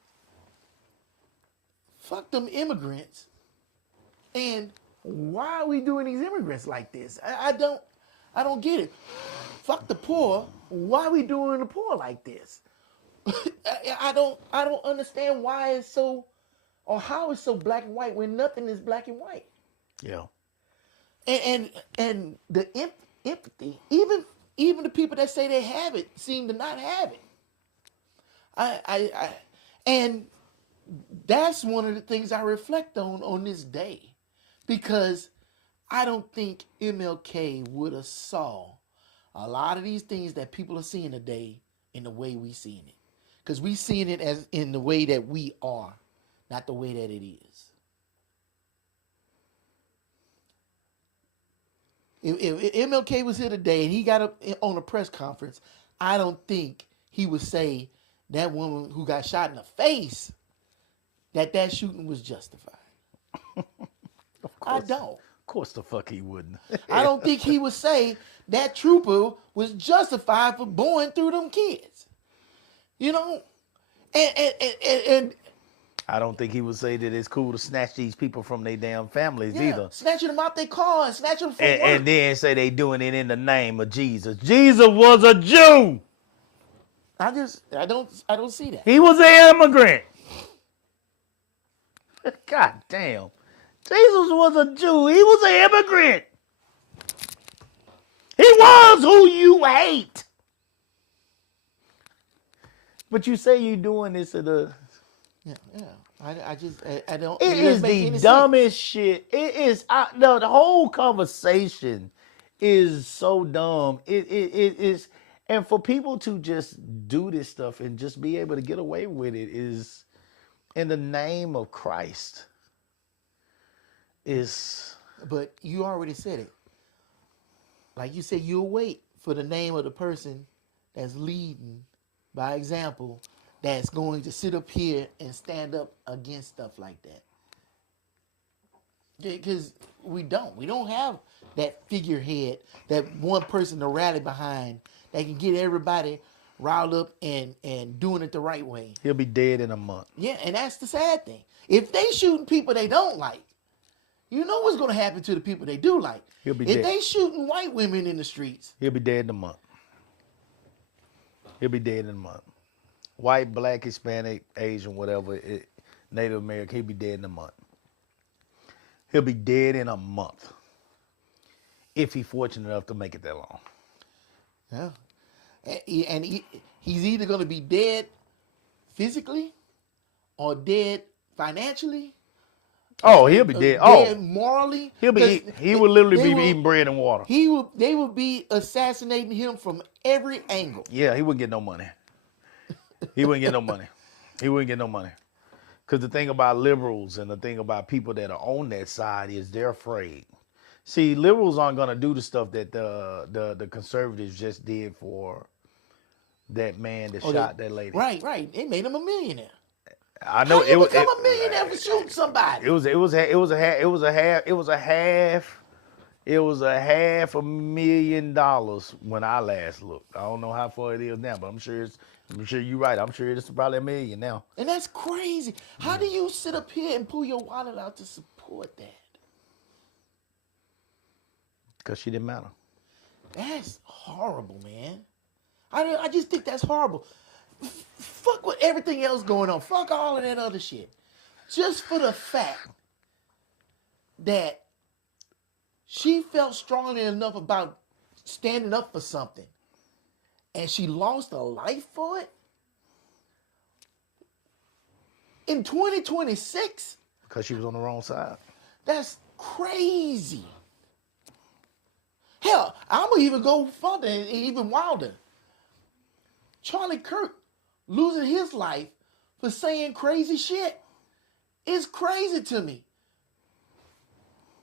fuck them immigrants. And why are we doing these immigrants like this? I don't get it. Fuck the poor. Why are we doing the poor like this? I don't understand why it's so, or how it's so black and white when nothing is black and white. Yeah. And the empathy, even the people that say they have it seem to not have it. And that's one of the things I reflect on this day, because I don't think MLK would have saw a lot of these things that people are seeing today in the way we seeing it, because we seeing it as in the way that we are, not the way that it is. If MLK was here today and he got up on a press conference, I don't think he would say that woman who got shot in the face, that shooting was justified. I don't. Of course the fuck he wouldn't. I don't think he would say that trooper was justified for going through them kids. You know? And I don't think he would say that it's cool to snatch these people from their damn families either. Snatching them out their car and snatching them from work. And then say they doing it in the name of Jesus. Jesus was a Jew. I don't see that. He was an immigrant. God damn. Jesus was a Jew. He was an immigrant. He was who you hate. But you say you doing this at a... Yeah. I don't. It is the dumbest shit. It is no. The whole conversation is so dumb. It is, and for people to just do this stuff and just be able to get away with it is in the name of Christ. Is. But you already said it. Like you said, you'll wait for the name of the person that's leading by example, that's going to sit up here and stand up against stuff like that. Because we don't have that figurehead, that one person to rally behind that can get everybody riled up and doing it the right way. He'll be dead in a month. Yeah, and that's the sad thing. If they shooting people they don't like, you know what's going to happen to the people they do like. He'll be if dead. they shooting white women in the streets, He'll be dead in a month. He'll be dead in a month. White, black, Hispanic, Asian, whatever, Native American, he'll be dead in a month. He'll be dead in a month. If he's fortunate enough to make it that long. yeah, and he's either going to be dead physically or dead financially Oh, he'll be dead. Dead Oh, morally. he'll be. 'Cause He would literally they be will- eating bread and water. They would be assassinating him from every angle. Yeah, he wouldn't get no money. He wouldn't get no money. He wouldn't get no money. Because the thing about liberals and the thing about people that are on that side is they're afraid. See, liberals aren't gonna do the stuff that the conservatives just did for that man that shot that lady. Right. It made him a millionaire. I know How you become a millionaire for shooting somebody? It was a half $500,000 when I last looked. I don't know how far it is now, but I'm sure you're right. I'm sure it's probably $1 million now. And that's crazy. How do you sit up here and pull your wallet out to support that? Because she didn't matter. That's horrible, man. I just think that's horrible. Fuck with everything else going on. Fuck all of that other shit. Just for the fact that she felt strongly enough about standing up for something and she lost her life for it? In 2026? Because she was on the wrong side. That's crazy. Hell, I'm going to even go further and even wilder. Charlie Kirk losing his life for saying crazy shit is crazy to me.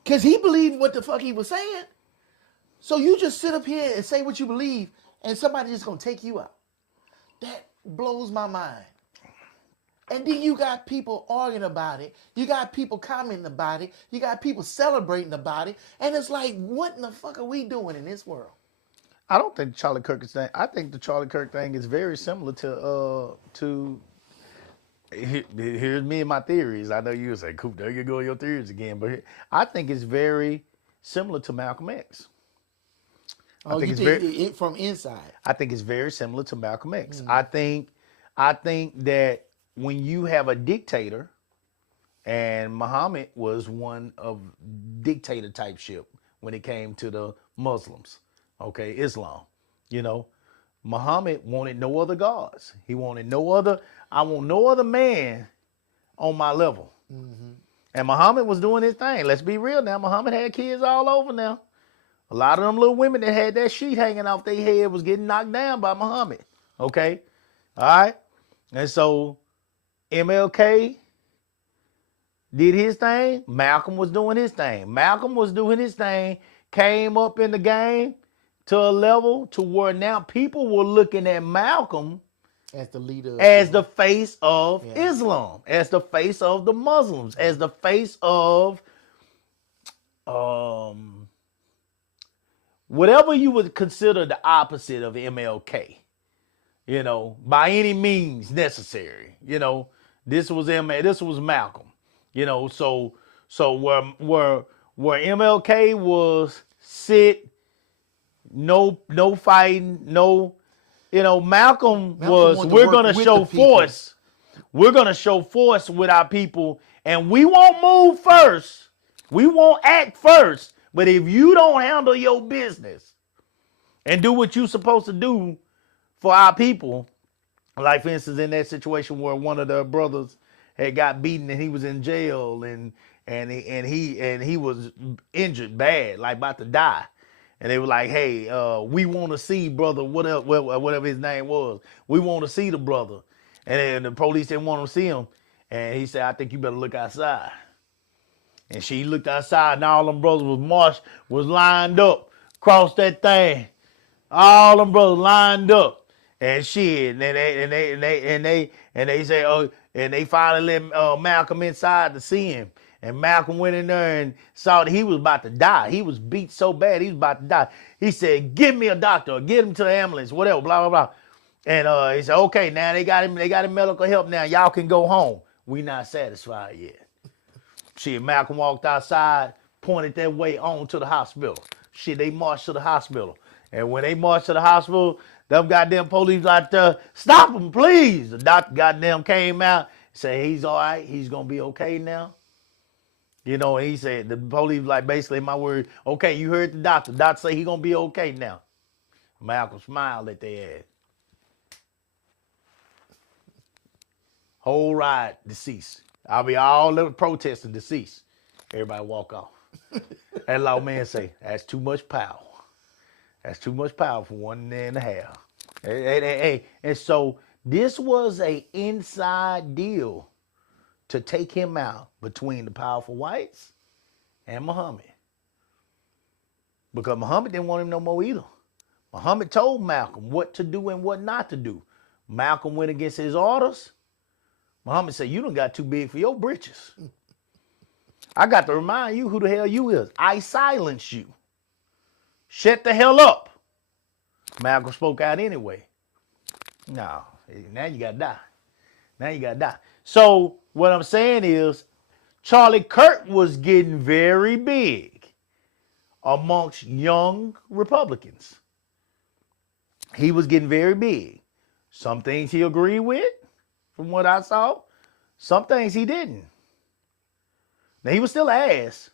Because he believed what the fuck he was saying. So you just sit up here and say what you believe and somebody just going to take you out. That blows my mind. And then you got people arguing about it. You got people commenting about it. You got people celebrating about it. And it's like, what in the fuck are we doing in this world? I don't think Charlie Kirk is thing. I think the Charlie Kirk thing is very similar to. Here's me and my theories. I know you say, "Coop, there you go, your theories again." But I think it's very similar to Malcolm X. Oh, you think it from inside? I think it's very similar to Malcolm X. I think that when you have a dictator, and Muhammad was one of dictator type ship when it came to the Muslims. Okay, Islam. You know, Muhammad wanted no other gods. He wanted no other. I want no other man on my level. Mm-hmm. And Muhammad was doing his thing. Let's be real now. Muhammad had kids all over now. A lot of them little women that had that sheet hanging off their head was getting knocked down by Muhammad. Okay, all right. And so MLK did his thing. Malcolm was doing his thing. Malcolm was doing his thing. Came up in the game to a level to where now people were looking at Malcolm as the leader, as the face of Islam, as the face of the Muslims, as the face of whatever you would consider the opposite of MLK, you know, by any means necessary. You know, this was Malcolm, you know, so where MLK was sit, no fighting, no, you know, Malcolm was, we're going to show force. We're going to show force with our people, and we won't move first. We won't act first. But if you don't handle your business and do what you're supposed to do for our people, like for instance, in that situation where one of the brothers had got beaten and he was in jail and he was injured bad, like about to die. And they were like, hey, we want to see brother, whatever his name was. We want to see the brother. And then the police didn't want to see him. And he said, I think you better look outside. And she looked outside and all them brothers was lined up, across that thing. All them brothers lined up. And shit, and they say, oh, and they finally let Malcolm inside to see him. And Malcolm went in there and saw that he was about to die. He was beat so bad, he was about to die. He said, give me a doctor, or get him to the ambulance, whatever, blah, blah, blah. And he said, okay, now they got him medical help now. Y'all can go home. We not satisfied yet. Shit, Malcolm walked outside, pointed that way on to the hospital. Shit, they marched to the hospital. And when they marched to the hospital, them goddamn police like, stop him, please. The doctor goddamn came out, said, he's all right, he's going to be okay now. You know, and he said, the police like, basically, my word, okay, you heard the doctor. Doctor say he going to be okay now. Malcolm smiled at their ass. Whole ride deceased. I'll be all the protesting deceased. Everybody walk off. That lawman say, that's too much power. That's too much power for 1.5. Hey. And so this was a inside deal to take him out between the powerful whites and Muhammad. Because Muhammad didn't want him no more either. Muhammad told Malcolm what to do and what not to do. Malcolm went against his orders. Muhammad said, you done got too big for your britches. I got to remind you who the hell you is. I silence you. Shut the hell up. Malcolm spoke out anyway. No, now you got to die. Now you got to die. So what I'm saying is Charlie Kirk was getting very big amongst young Republicans. He was getting very big. Some things he agreed with, from what I saw. Some things he didn't. Now, he was still an ass.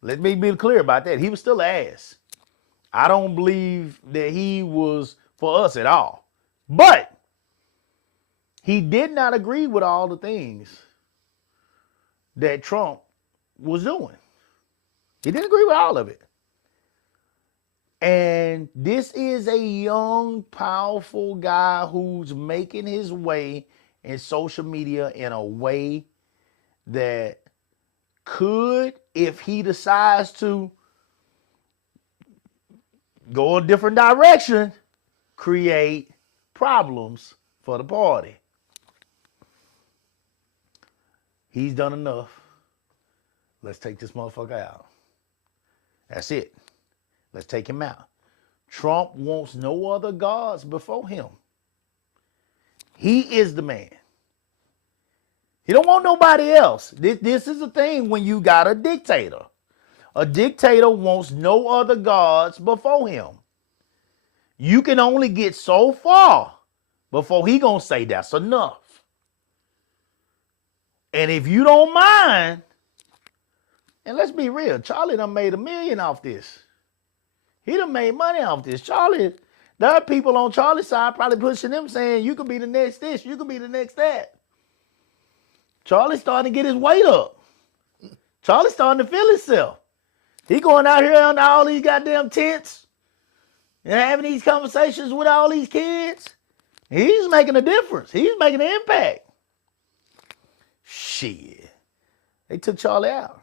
Let me be clear about that. He was still an ass. I don't believe that he was for us at all. But he did not agree with all the things that Trump was doing. He didn't agree with all of it. And this is a young, powerful guy who's making his way in social media in a way that could, if he decides to go a different direction, create problems for the party. He's done enough. Let's take this motherfucker out. That's it. Let's take him out. Trump wants no other gods before him. He is the man. He don't want nobody else. This is the thing when you got a dictator. A dictator wants no other gods before him. You can only get so far before he gonna say that's enough. And if you don't mind, and let's be real, Charlie done made $1 million off this. He done made money off this. Charlie, there are people on Charlie's side probably pushing him saying, you could be the next this, you could be the next that. Charlie's starting to get his weight up. Charlie's starting to feel himself. He going out here on all these goddamn tents and having these conversations with all these kids. He's making a difference. He's making an impact. Shit. They took Charlie out.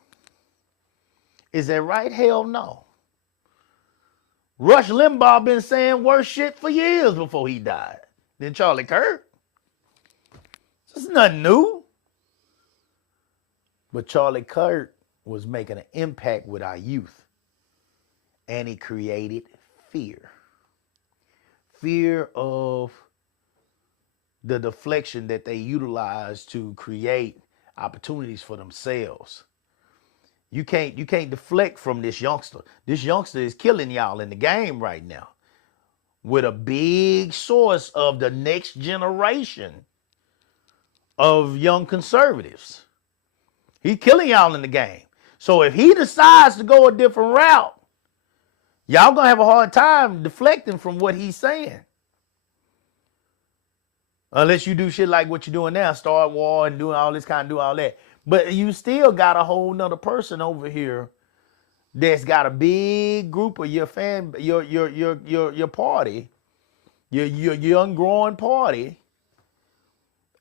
Is that right? Hell no. Rush Limbaugh been saying worse shit for years before he died than Charlie Kirk. This is nothing new. But Charlie Kirk was making an impact with our youth. And he created fear. Fear of the deflection that they utilize to create opportunities for themselves. You can't deflect from this youngster. This youngster is killing y'all in the game right now with a big source of the next generation of young conservatives. He's killing y'all in the game. So if he decides to go a different route, y'all gonna have a hard time deflecting from what he's saying. Unless you do shit like what you're doing now, start war and doing all this kind of do all that. But you still got a whole nother person over here that's got a big group of your your party, your young growing party,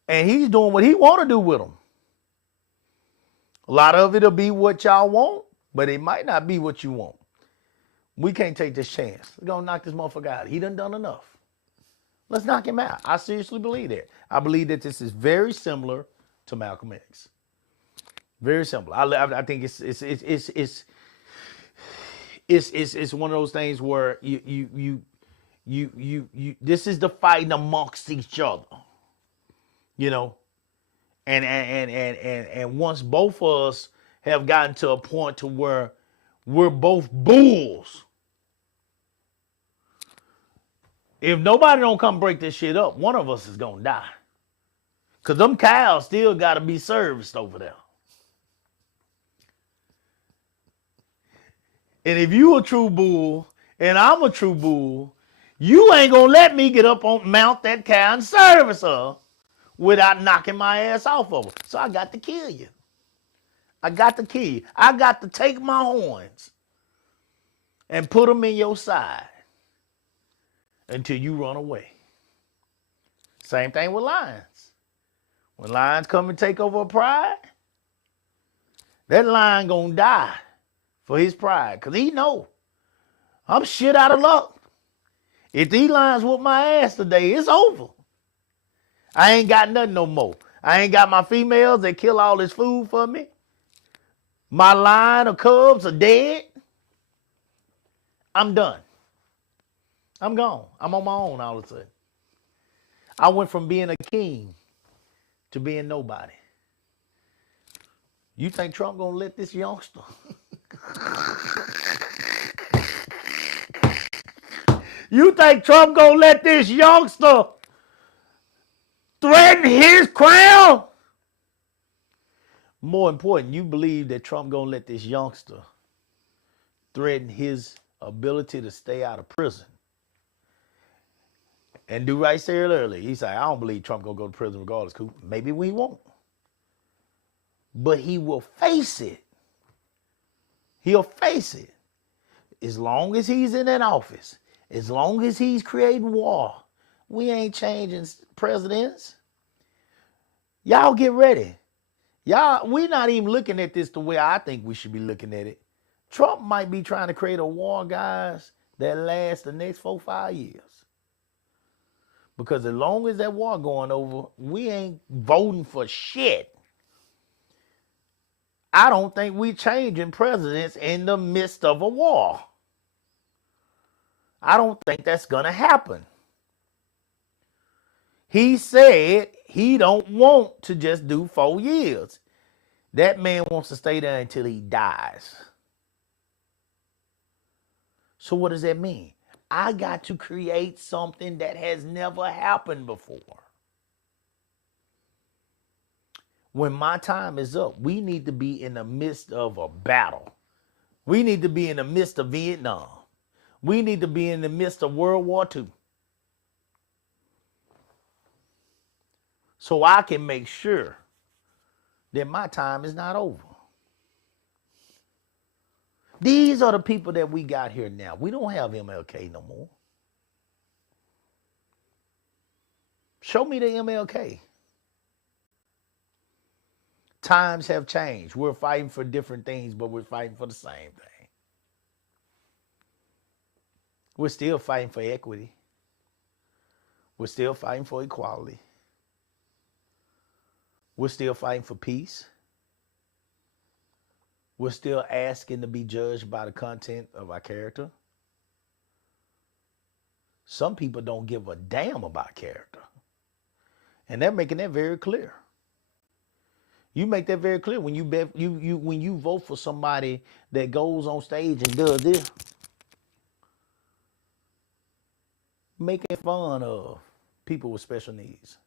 and he's doing what he want to do with them. A lot of it'll be what y'all want, but it might not be what you want. We can't take this chance. We're gonna knock this motherfucker out. He done enough. Let's knock him out. I seriously believe that. I believe that this is very similar to Malcolm X. Very simple. I think it's one of those things where you this is the fighting amongst each other, you know, and once both of us have gotten to a point to where we're both bulls. If nobody don't come break this shit up, one of us is gonna die. Cause them cows still gotta be serviced over there. And if you a true bull and I'm a true bull, you ain't gonna let me get up on mount that cow and service her without knocking my ass off of her. So I got to kill you. I got to kill you. I got to take my horns and put them in your side until you run away. Same thing with lions. When lions come and take over a pride, that lion gonna die for his pride, because he know I'm shit out of luck. If these lions whoop my ass today, it's over. I ain't got nothing no more. I ain't got my females that kill all this food for me. My lion of cubs are dead. I'm done. I'm gone. I'm on my own all of a sudden. I went from being a king to being nobody. You think Trump gonna let this youngster? You think Trump gonna let this youngster threaten his crown? More important, you believe that Trump gonna let this youngster threaten his ability to stay out of prison? And do right said earlier, he said, I don't believe Trump gonna go to prison regardless, Coop. Maybe we won't. But he will face it. He'll face it. As long as he's in that office, as long as he's creating war, we ain't changing presidents. Y'all get ready. Y'all, we're not even looking at this the way I think we should be looking at it. Trump might be trying to create a war, guys, that lasts the next 4-5 years. Because as long as that war going over, we ain't voting for shit. I don't think we changing presidents in the midst of a war. I don't think that's gonna happen. He said he don't want to just do 4 years. That man wants to stay there until he dies. So what does that mean? I got to create something that has never happened before. When my time is up, we need to be in the midst of a battle. We need to be in the midst of Vietnam. We need to be in the midst of World War II. So I can make sure that my time is not over. These are the people that we got here now. We don't have MLK no more. Show me the MLK. Times have changed. We're fighting for different things, but we're fighting for the same thing. We're still fighting for equity. We're still fighting for equality. We're still fighting for peace. We're still asking to be judged by the content of our character. Some people don't give a damn about character. And they're making that very clear. You make that very clear when when you vote for somebody that goes on stage and does this. Making fun of people with special needs.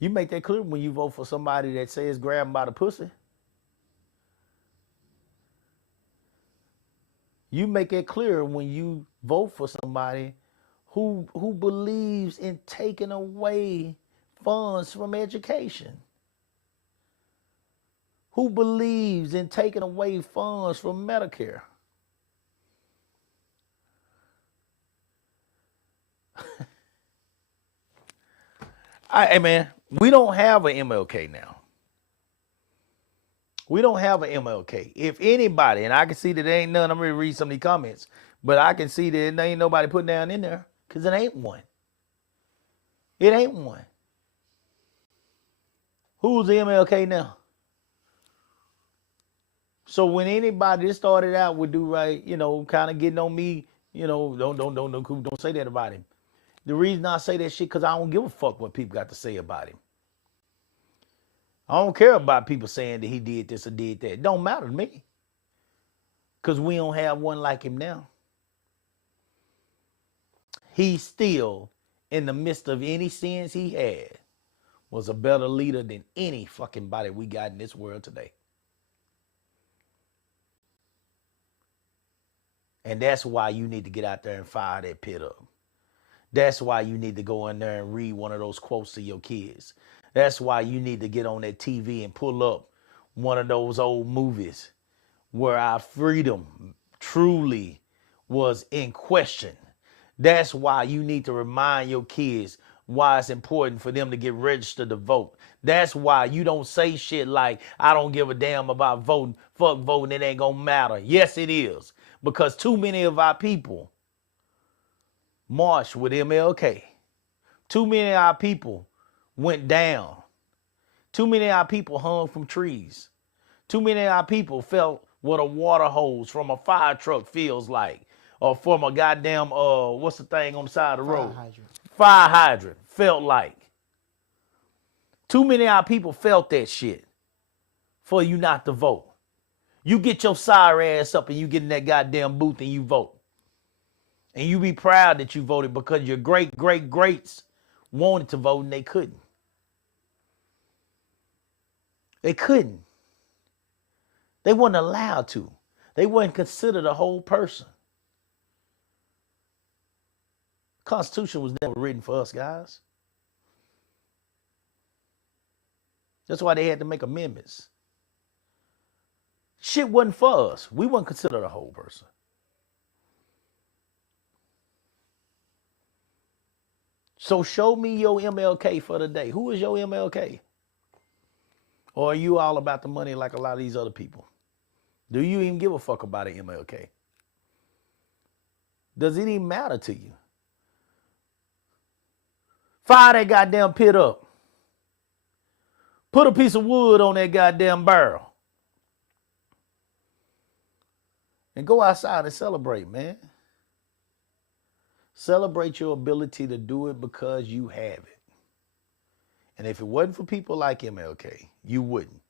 You make that clear when you vote for somebody that says grab them by the pussy. You make it clear when you vote for somebody who believes in taking away funds from education. Who believes in taking away funds from Medicare. Hey man, we don't have an MLK now. We don't have an MLK. If anybody, and I can see that there ain't none, I'm going to read some of these comments, but I can see that there ain't nobody putting down in there because it ain't one. It ain't one. Who's the MLK now? So when anybody that started out with do right, kind of getting on me, don't say that about him. The reason I say that shit because I don't give a fuck what people got to say about him. I don't care about people saying that he did this or did that. It don't matter to me. Because we don't have one like him now. He still, in the midst of any sins he had, was a better leader than any fucking body we got in this world today. And that's why you need to get out there and fire that pit up. That's why you need to go in there and read one of those quotes to your kids. That's why you need to get on that TV and pull up one of those old movies where our freedom truly was in question. That's why you need to remind your kids why it's important for them to get registered to vote. That's why you don't say shit like, I don't give a damn about voting. Fuck voting, it ain't gonna matter. Yes, it is. Because too many of our people marched with MLK. Too many of our people went down. Too many of our people hung from trees. Too many of our people felt what a water hose from a fire truck feels like. Or from a goddamn, what's the thing on the side of the road? Fire hydrant felt like. Too many of our people felt that shit for you not to vote. You get your sorry ass up and you get in that goddamn booth and you vote. And you be proud that you voted because your greats wanted to vote and they couldn't. They couldn't. They weren't allowed to. They weren't considered a whole person. Constitution was never written for us, guys. That's why they had to make amendments. Shit wasn't for us. We weren't considered a whole person. So show me your MLK for the day. Who is your MLK? Or are you all about the money like a lot of these other people? Do you even give a fuck about an MLK? Does it even matter to you? Fire that goddamn pit up. Put a piece of wood on that goddamn barrel. And go outside and celebrate, man. Celebrate your ability to do it because you have it. And if it wasn't for people like MLK, you wouldn't.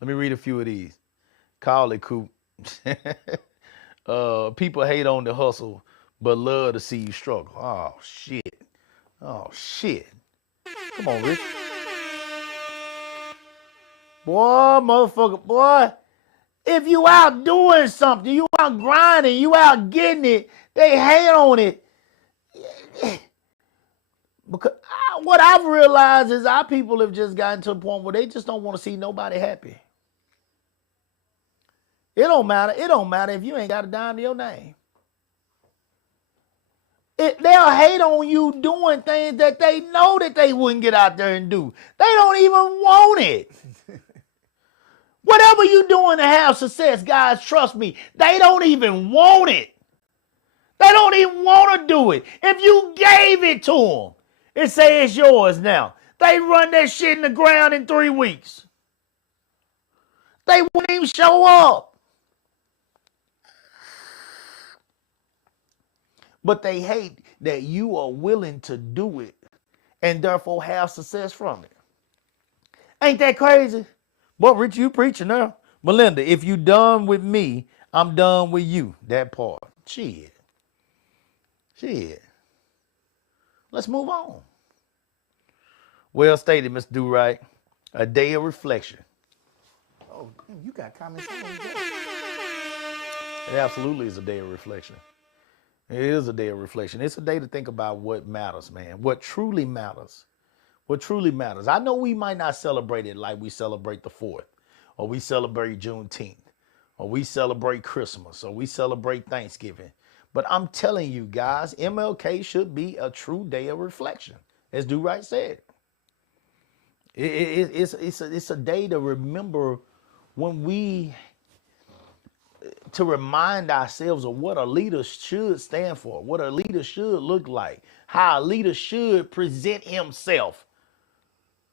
Let me read a few of these. Call it Coop. People hate on the hustle, but love to see you struggle. Oh, shit. Oh, shit. Come on, Rich. Boy, motherfucker, boy. If you out doing something, you out grinding, you out getting it, they hate on it. Because what I've realized is our people have just gotten to a point where they just don't want to see nobody happy. It don't matter. It don't matter if you ain't got a dime to your name. They'll hate on you doing things that they know that they wouldn't get out there and do. They don't even want it. Whatever you doing to have success, guys, trust me, they don't even want it. They don't even want to do it. If you gave it to them, it say it's yours now. They run that shit in the ground in 3 weeks. They wouldn't even show up. But they hate that you are willing to do it and therefore have success from it. Ain't that crazy? Boy, Rich, you preaching now. Melinda, if you done with me, I'm done with you. That part. Shit. Let's move on. Well stated, Mr. Do-Right. A day of reflection. Oh, you got comments on It absolutely is a day of reflection. It is a day of reflection. It's a day to think about what matters, man. What truly matters. What truly matters. I know we might not celebrate it like we celebrate the 4th, or we celebrate Juneteenth, or we celebrate Christmas, or we celebrate Thanksgiving. But I'm telling you guys, MLK should be a true day of reflection, as Do-Right said. It's a day to remember to remind ourselves of what a leader should stand for, what a leader should look like, how a leader should present himself,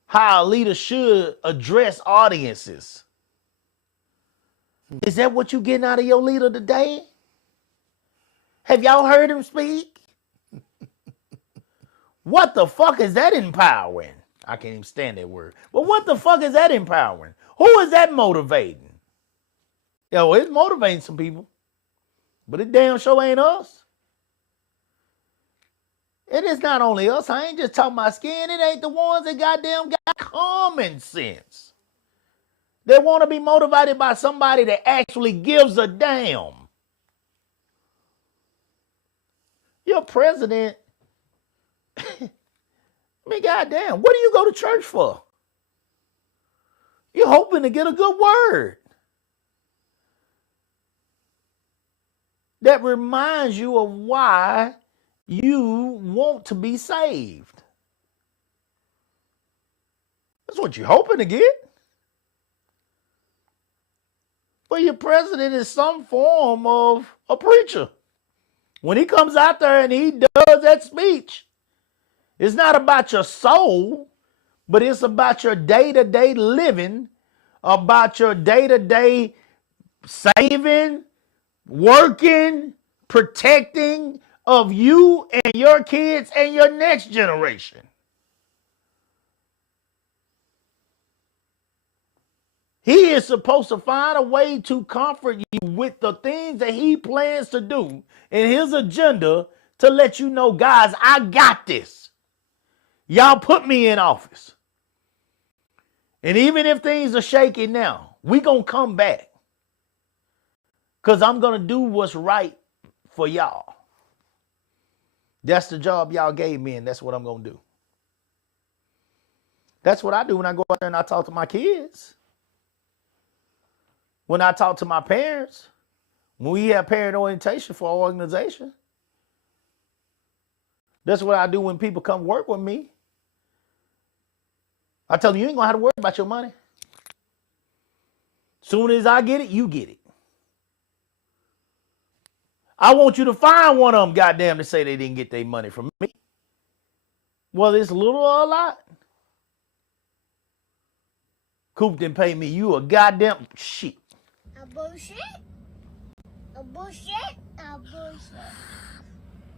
how a leader should address audiences. Is that what you getting out of your leader today? Have y'all heard him speak? What the fuck is that empowering? I can't even stand that word. But what the fuck is that empowering? Who is that motivating? Yo, it's motivating some people, but it damn sure ain't us. It is not only us. I ain't just talking about skin. It ain't the ones that goddamn got common sense. They want to be motivated by somebody that actually gives a damn. You're president, I mean, goddamn, what do you go to church for? You're hoping to get a good word that reminds you of why you want to be saved. That's what you're hoping to get. But your president is some form of a preacher. When he comes out there and he does that speech, it's not about your soul, but it's about your day-to-day living, about your day-to-day saving, working, protecting of you and your kids and your next generation. He is supposed to find a way to comfort you with the things that he plans to do in his agenda to let you know, guys, I got this. Y'all put me in office. And even if things are shaky now, we gonna come back. Because I'm gonna do what's right for y'all. That's the job y'all gave me, and that's what I'm gonna do. That's what I do when I go out there and I talk to my kids. When I talk to my parents, when we have parent orientation for our organization. That's what I do when people come work with me. I tell them, you ain't gonna have to worry about your money. Soon as I get it, you get it. I want you to find one of them, goddamn, to say they didn't get their money from me. Well, it's little or a lot. Coop didn't pay me. You a goddamn shit. A bullshit. A bullshit. A bullshit.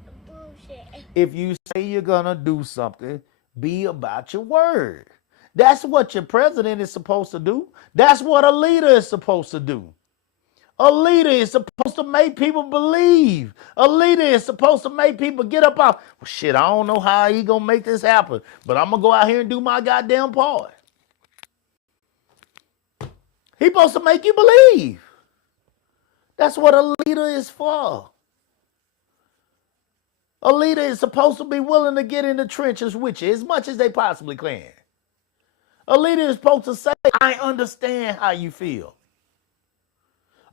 A bullshit. If you say you're gonna do something, be about your word. That's what your president is supposed to do. That's what a leader is supposed to do. A leader is supposed to make people believe. A leader is supposed to make people get up off. Well, shit, I don't know how he gonna make this happen, but I'm gonna go out here and do my goddamn part. He's supposed to make you believe. That's what a leader is for. A leader is supposed to be willing to get in the trenches with you as much as they possibly can. A leader is supposed to say, I understand how you feel.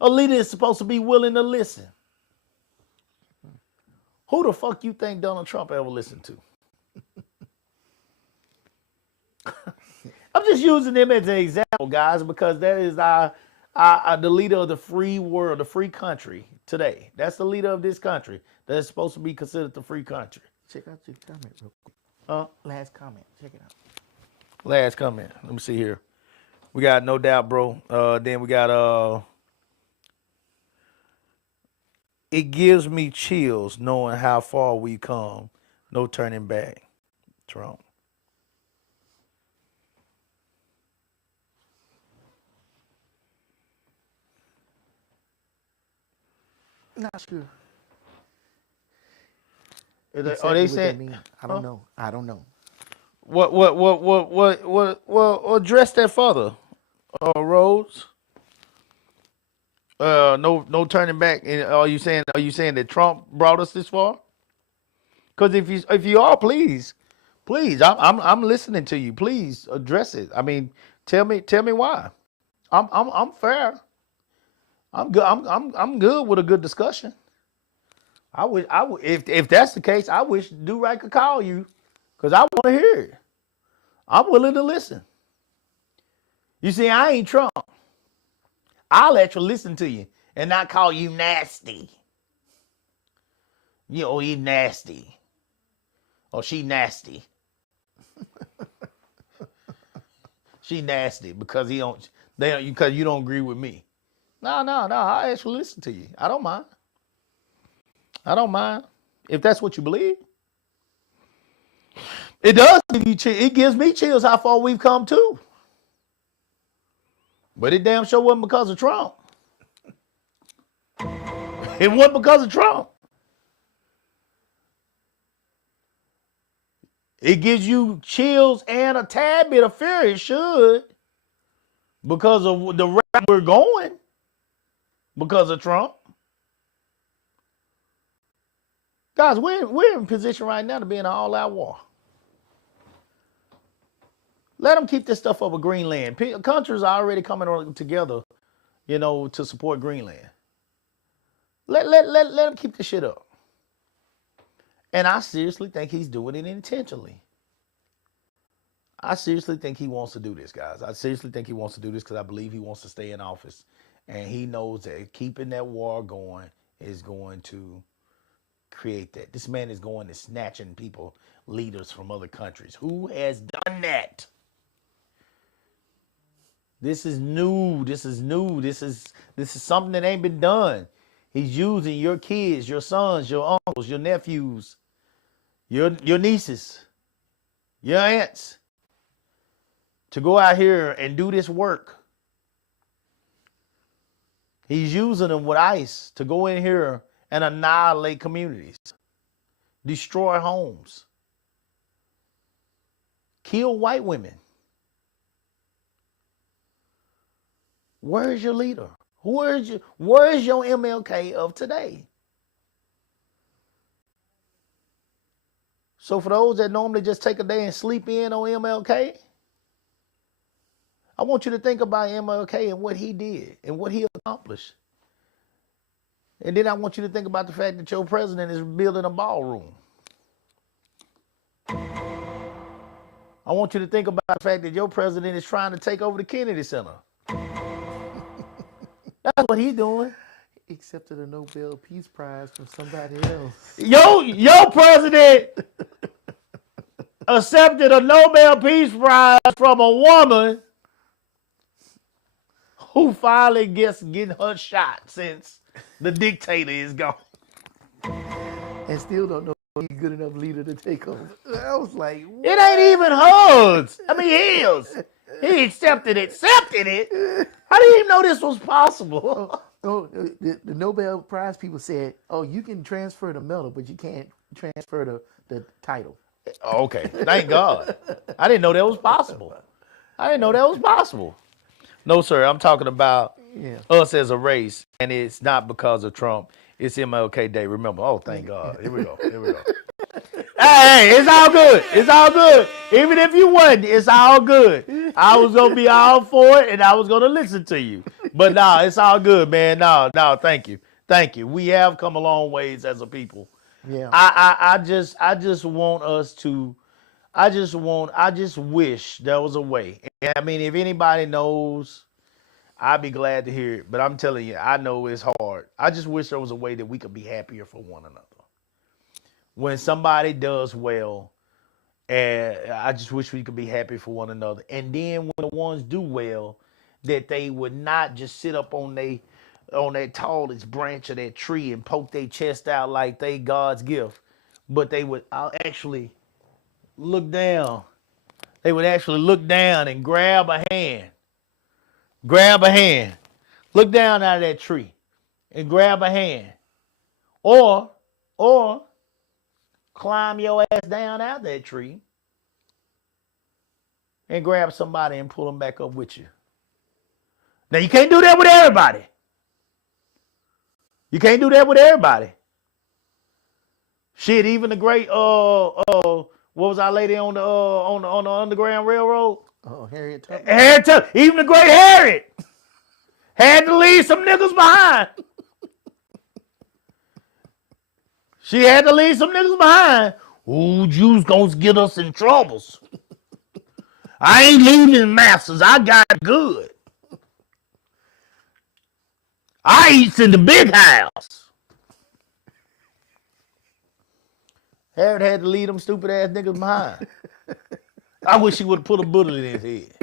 A leader is supposed to be willing to listen. Who the fuck you think Donald Trump ever listened to? I'm just using him as an example, guys, because that is the leader of the free world, the free country today. That's the leader of this country that is supposed to be considered the free country. Check out your comment real quick. Last comment. Check it out. Last comment. Let me see here. We got No Doubt, bro. Then we got it gives me chills knowing how far we come. No turning back. Trump. Not sure. Are they Exactly what saying? mean. I don't know. I don't know. What address that further, Rose? No turning back. And are you saying that Trump brought us this far? Because if you are, please, I'm listening to you. Please address it. I mean, tell me why. I'm fair. I'm good. I'm good with a good discussion. I would if that's the case, I wish Do Right could call you, because I want to hear it. I'm willing to listen. You see, I ain't Trump. I'll actually listen to you and not call you nasty. You know, he nasty. Or she nasty. She nasty because because you don't agree with me. No, I'll actually listen to you. I don't mind. If that's what you believe. It does give you chills. It gives me chills how far we've come too. But it damn sure wasn't because of Trump. It wasn't because of Trump. It gives you chills and a tad bit of fear. It should. Because of the route we're going. Because of Trump. Guys, we're in position right now to be in an all-out war. Let them keep this stuff over Greenland. Countries are already coming together, to support Greenland. Let them keep this shit up. And I seriously think he's doing it intentionally. I seriously think he wants to do this, guys. I seriously think he wants to do this because I believe he wants to stay in office. And he knows that keeping that war going is going to create that. This man is going to snatching people, leaders from other countries. Who has done that? This is new. This is new. This is something that ain't been done. He's using your kids, your sons, your uncles, your nephews, your nieces, your aunts to go out here and do this work. He's using them with ICE to go in here and annihilate communities, destroy homes, kill white women. Where is your leader? Where is your MLK of today? So for those that normally just take a day and sleep in on MLK, I want you to think about MLK and what he did and what he accomplished. And then I want you to think about the fact that your president is building a ballroom. I want you to think about the fact that your president is trying to take over the Kennedy Center. That's what he's doing. Accepted a Nobel Peace Prize from somebody else. Your president accepted a Nobel Peace Prize from a woman who finally gets getting her shot since the dictator is gone. And still don't know if he's a good enough leader to take over. I was like, what? It ain't even hers. I mean, his. He accepted it. How do you even know this was possible? The Nobel Prize people said, oh, you can transfer the medal, but you can't transfer the title. Okay, thank God. I didn't know that was possible. No, sir, I'm talking about us as a race, and it's not because of Trump. It's MLK Day. Remember, oh, thank God. Here we go. Hey, it's all good. Even if you wasn't, it's all good. I was going to be all for it, and I was going to listen to you. But no, it's all good, man. No, thank you. We have come a long ways as a people. Yeah. I just want us to, I just wish there was a way. I mean, if anybody knows, I'd be glad to hear it. But I'm telling you, I know it's hard. I just wish there was a way that we could be happier for one another. When somebody does well, and I just wish we could be happy for one another. And then when the ones do well, that they would not just sit up on that tallest branch of that tree and poke their chest out like they God's gift, but they would actually look down. They would actually look down and grab a hand. Look down out of that tree and grab a hand. Or climb your ass down out that tree and grab somebody and pull them back up with you. Now, you can't do that with everybody. Shit, even the great what was our lady on the Underground Railroad? Oh, Harriet Tubman. Harriet Tubman. Even the great Harriet had to leave some niggas behind. She had to leave some niggas behind. Ooh, Jews gonna get us in troubles. I ain't leaving masters. I got good. I eats in the big house. Harriet had to leave them stupid ass niggas behind. I wish he would have put a bullet in his head.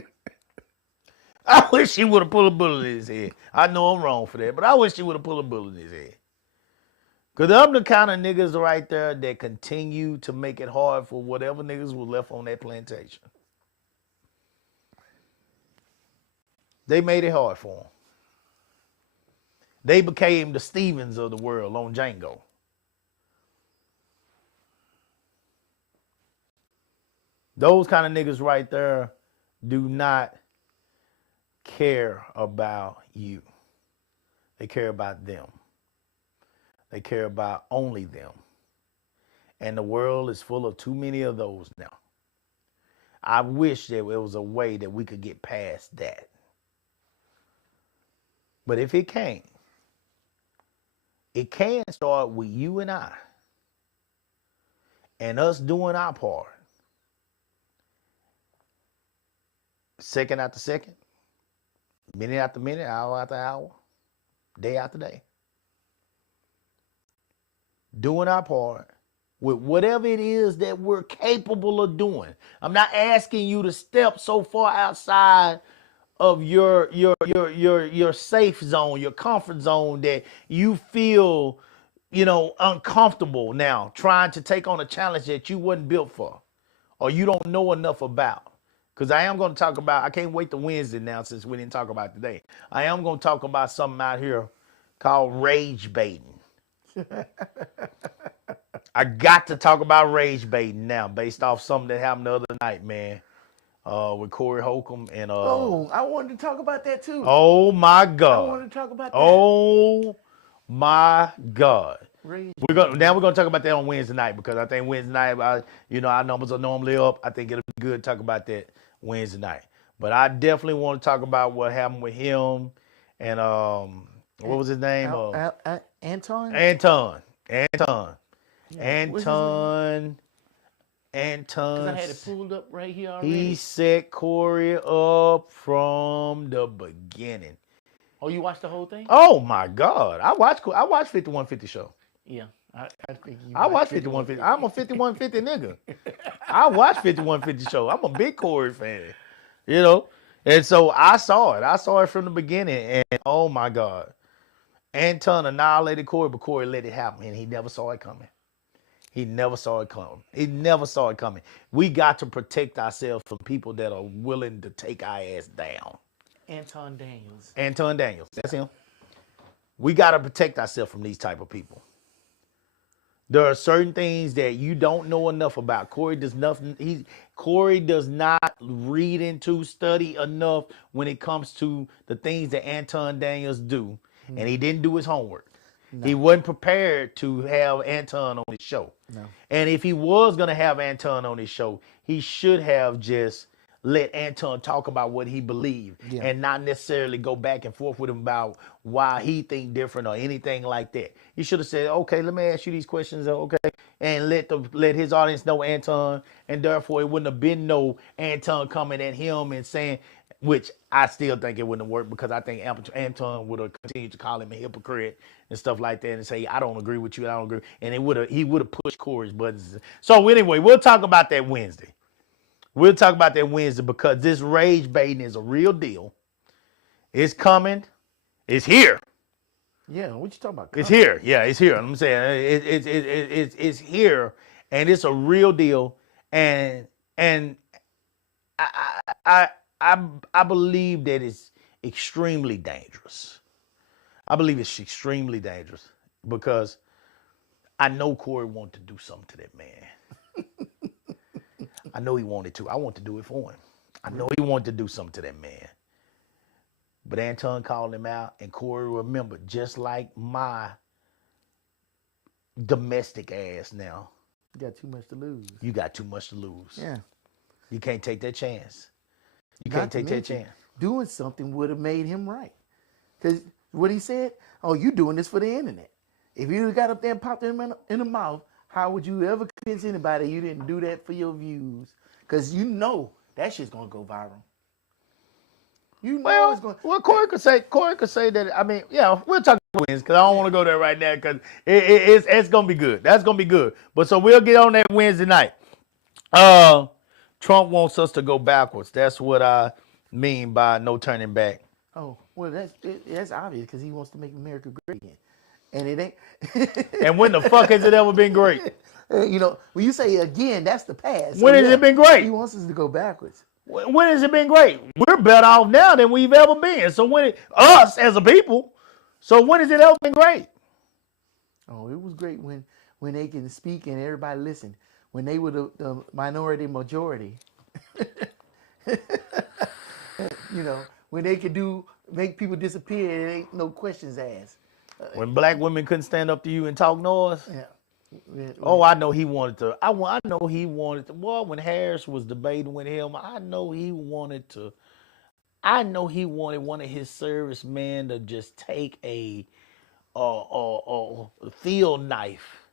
I know I'm wrong for that, but I wish he would have put a bullet in his head. Because I'm the kind of niggas right there that continue to make it hard for whatever niggas was left on that plantation. They made it hard for them. They became the Stevens of the world on Django. Those kind of niggas right there do not care about you. They care about them. They care about only them. And the world is full of too many of those now. I wish there was a way that we could get past that. But if it can't, it can start with you and I. And us doing our part. Second after second, minute after minute, hour after hour, day after day. Doing our part with whatever it is that we're capable of doing. I'm not asking you to step so far outside of your safe zone, your comfort zone, that you feel, uncomfortable now trying to take on a challenge that you wasn't built for or you don't know enough about. Because I am going to talk about, I can't wait to Wednesday now since we didn't talk about it today. I am going to talk about something out here called rage baiting. I got to talk about rage baiting now based off something that happened the other night, man, with Corey Holcomb. And I wanted to talk about that too. Oh, my God. I wanted to talk about that. Oh, my God. Rage. We're gonna talk about that on Wednesday night because I think Wednesday night, our numbers are normally up. I think it'll be good to talk about that Wednesday night. But I definitely want to talk about what happened with him and what was his name? Anton. Anton. Yeah, Anton. Because I had it pulled up right here already. He set Corey up from the beginning. Oh, you watched the whole thing? Oh my God! I watched 5150 show. Yeah, I think you. I watch 5150. I'm a 5150 nigga. I watch 5150 show. I'm a big Corey fan. And so I saw it. I saw it from the beginning, and oh my God, Anton annihilated Corey, but Corey let it happen, and he never saw it coming. He never saw it coming. We got to protect ourselves from people that are willing to take our ass down. Anton Daniels. That's him. We got to protect ourselves from these type of people. There are certain things that you don't know enough about. Corey does not read into, study enough when it comes to the things that Anton Daniels do. And he didn't do his homework. No. He wasn't prepared to have Anton on his show. No. And if he was going to have Anton on his show, he should have just let Anton talk about what he believed and not necessarily go back and forth with him about why he think different or anything like that. He should have said, okay, let me ask you these questions, okay, and let his audience know Anton, and therefore it wouldn't have been no Anton coming at him and saying, which I still think it wouldn't have worked because I think Anton would have continued to call him a hypocrite and stuff like that and say, I don't agree with you, I don't agree. And he would have pushed Corey's buttons. So anyway, we'll talk about that Wednesday. Because this rage baiting is a real deal. It's coming. It's here. Yeah, what you talking about? It's here. Yeah, it's here. I'm saying it's here, and it's a real deal. And I believe that it's extremely dangerous. I believe it's extremely dangerous because I know Corey wanted to do something to that man. I know he wanted to. I want to do it for him. I know he wanted to do something to that man. But Anton called him out, and Corey remembered, just like my domestic ass now. You got too much to lose. You got too much to lose. Yeah. You can't take that chance. You can't take that chance. Doing something would have made him right. Because what he said, oh, you doing this for the internet. If you got up there and popped him in the mouth, how would you ever convince anybody you didn't do that for your views? Because you know that shit's going to go viral. You know it's going to... Well, Corey could say that, I mean, yeah, we'll talk about wins because I don't want to go there right now because it's going to be good. That's going to be good. But so we'll get on that Wednesday night. Trump wants us to go backwards. That's what I mean by no turning back. Oh, well, that's obvious because he wants to make America great again. And it ain't. And when the fuck has it ever been great? When you say again, that's the past. When has it been great? He wants us to go backwards. When has it been great? We're better off now than we've ever been. So us as a people, so when has it ever been great? Oh, it was great when they can speak and everybody listened. When they were the minority majority. When they could make people disappear and ain't no questions asked. When black women couldn't stand up to you and talk noise. Yeah. Oh, I know he wanted to. I know he wanted to. Well, when Harris was debating with him, I know he wanted to. I know he wanted one of his servicemen to just take a field knife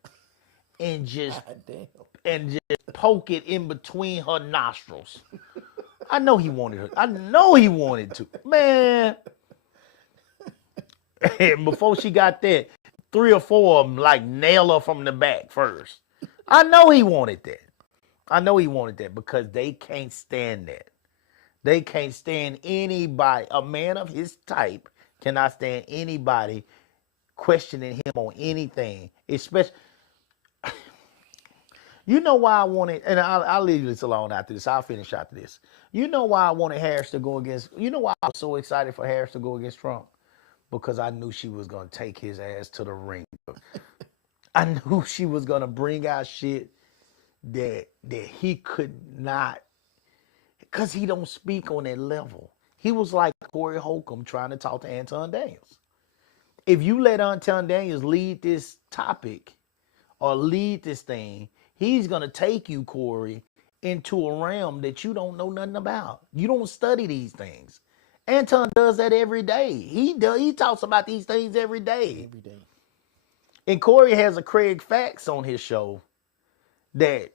and just God damn. poke it in between her nostrils. I know he wanted her. I know he wanted to. Man. And before she got that, 3 or 4 of them like nail her from the back first. I know he wanted that. I know he wanted that because they can't stand that. They can't stand anybody. A man of his type cannot stand anybody questioning him on anything. Especially, you know why I wanted, and I'll leave this alone after this. I'll finish after this. You know why I wanted Harris to go against, you know why I was so excited for Harris to go against Trump? Because I knew she was going to take his ass to the ring. I knew she was going to bring out shit that he could not, because he don't speak on that level. He was like Corey Holcomb trying to talk to Anton Daniels. If you let Anton Daniels lead this topic or lead this thing, he's going to take you, Corey, into a realm that you don't know nothing about. You don't study these things. Anton does that every day. He talks about these things every day. Every day. And Corey has a Craig Facts on his show that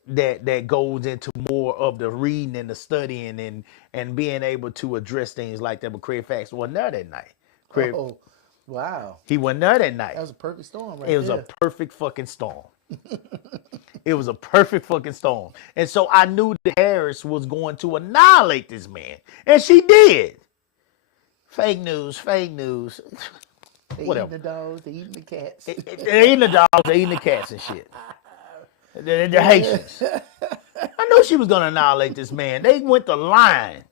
goes into more of the reading and the studying and being able to address things like that. But Craig Facts wasn't there that night. Craig, Oh, wow. he wasn't there that night. That was a perfect storm right It was there. a perfect fucking storm. It was a perfect fucking storm. And so I knew that Harris was going to annihilate this man. And she did. Fake news, fake news. They Whatever. eating the dogs, they eating the cats. They're eating the dogs, they're eating the cats and shit. The Haitians. I knew she was going to annihilate this man. They went to lying,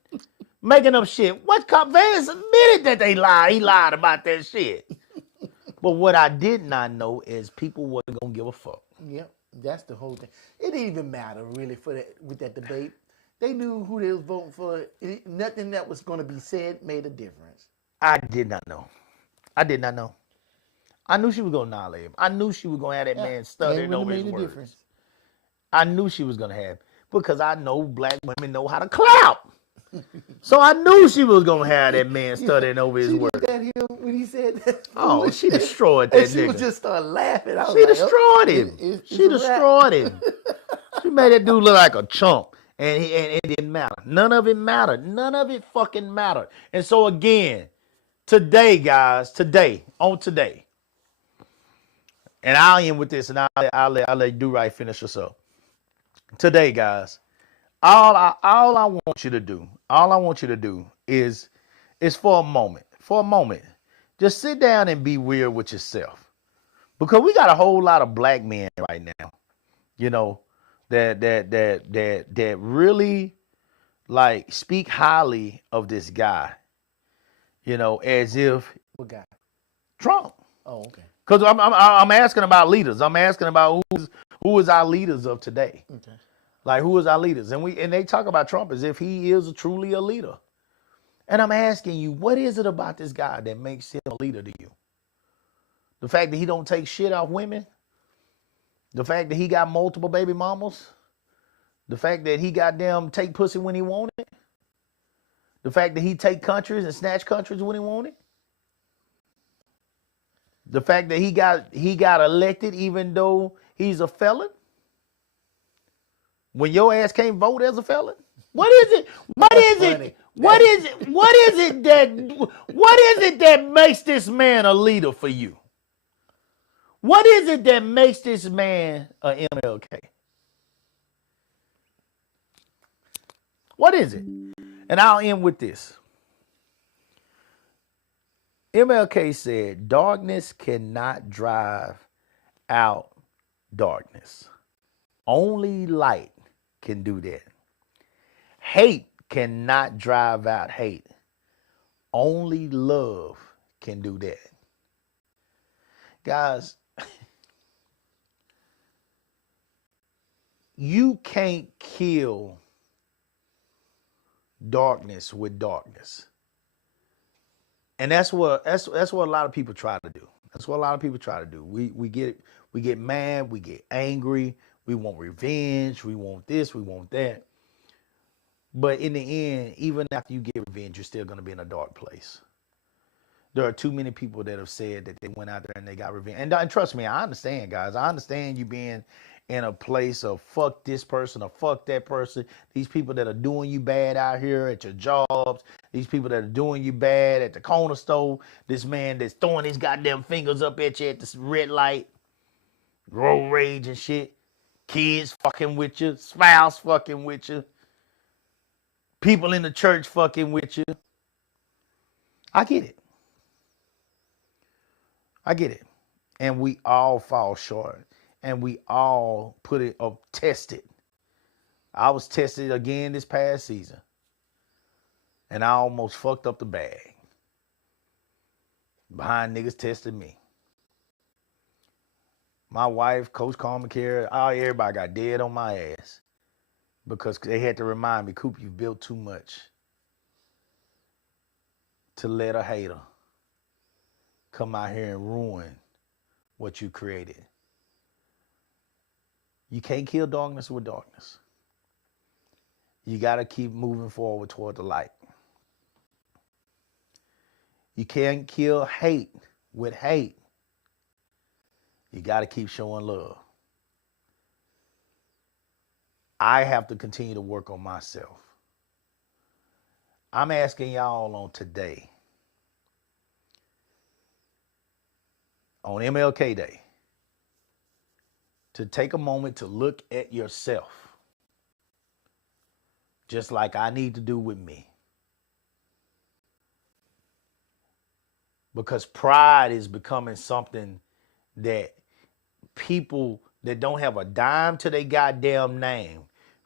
making up shit. What Cop Vance admitted that they lied. He lied about that shit. But what I did not know is people wasn't going to give a fuck. Yep, that's the whole thing. It didn't even matter really for that with that debate. They knew who they was voting for. Nothing that was going to be said made a difference. I did not know. I did not know. I knew she was going to annihilate him. I knew she was going to have that man stuttering over his words. Difference. I knew she was going to have, because I know black women know how to clap. So I knew she was going to have that man stuttering over his words. Looked at him when he said that. Oh, she destroyed that and she nigga. was just started laughing. I was She like, destroyed him. She destroyed him. She made that dude look like a chump. And it didn't matter. None of it mattered. None of it fucking mattered. And so again, today, guys, on today, and I'll end with this, and I'll let Do-Right finish us up. Today, guys, all I want you to do is for a moment, just sit down and be weird with yourself, because we got a whole lot of black men right now, you know, that really like speak highly of this guy, you know, as if What guy? Trump. Oh, okay. Because I'm asking about leaders. I'm asking about who is our leaders of today. Okay. Like, who is our leaders? And they talk about Trump as if he is truly a leader. And I'm asking you, what is it about this guy that makes him a leader to you? The fact that he don't take shit off women? The fact that he got multiple baby mamas? The fact that he goddamn take pussy when he wanted? The fact that he take countries and snatch countries when he wanted? The fact that he got elected even though he's a felon? When your ass can't vote as a felon? What is it? What is it? What is it? What is it that makes this man a leader for you? What is it that makes this man a MLK? What is it? And I'll end with this. MLK said, darkness cannot drive out darkness. Only light can do that. Hate cannot drive out hate. Only love can do that. Guys, you can't kill darkness with darkness. And that's what a lot of people try to do. That's what a lot of people try to do. We We get mad, we get angry, we want revenge, we want this, we want that. But in the end, even after you get revenge, you're still going to be in a dark place. There are too many people that have said that they went out there and they got revenge. And trust me, I understand, guys. I understand you being in a place of fuck this person or fuck that person. These people that are doing you bad out here at your jobs. These people that are doing you bad at the corner store. This man that's throwing his goddamn fingers up at you at the red light. Road rage and shit. Kids fucking with you. Spouse fucking with you. People in the church fucking with you. I get it. I get it. And we all fall short. And we all put it up, tested. I was tested again this past season. And I almost fucked up the bag. Behind niggas tested me. My wife, Coach Carmen Carey, everybody got dead on my ass. Because they had to remind me, Coop, you've built too much to let a hater come out here and ruin what you created. You can't kill darkness with darkness. You got to keep moving forward toward the light. You can't kill hate with hate. You got to keep showing love. I have to continue to work on myself. I'm asking y'all on today, on MLK Day, to take a moment to look at yourself, just like I need to do with me. Because pride is becoming something that people that don't have a dime to their goddamn name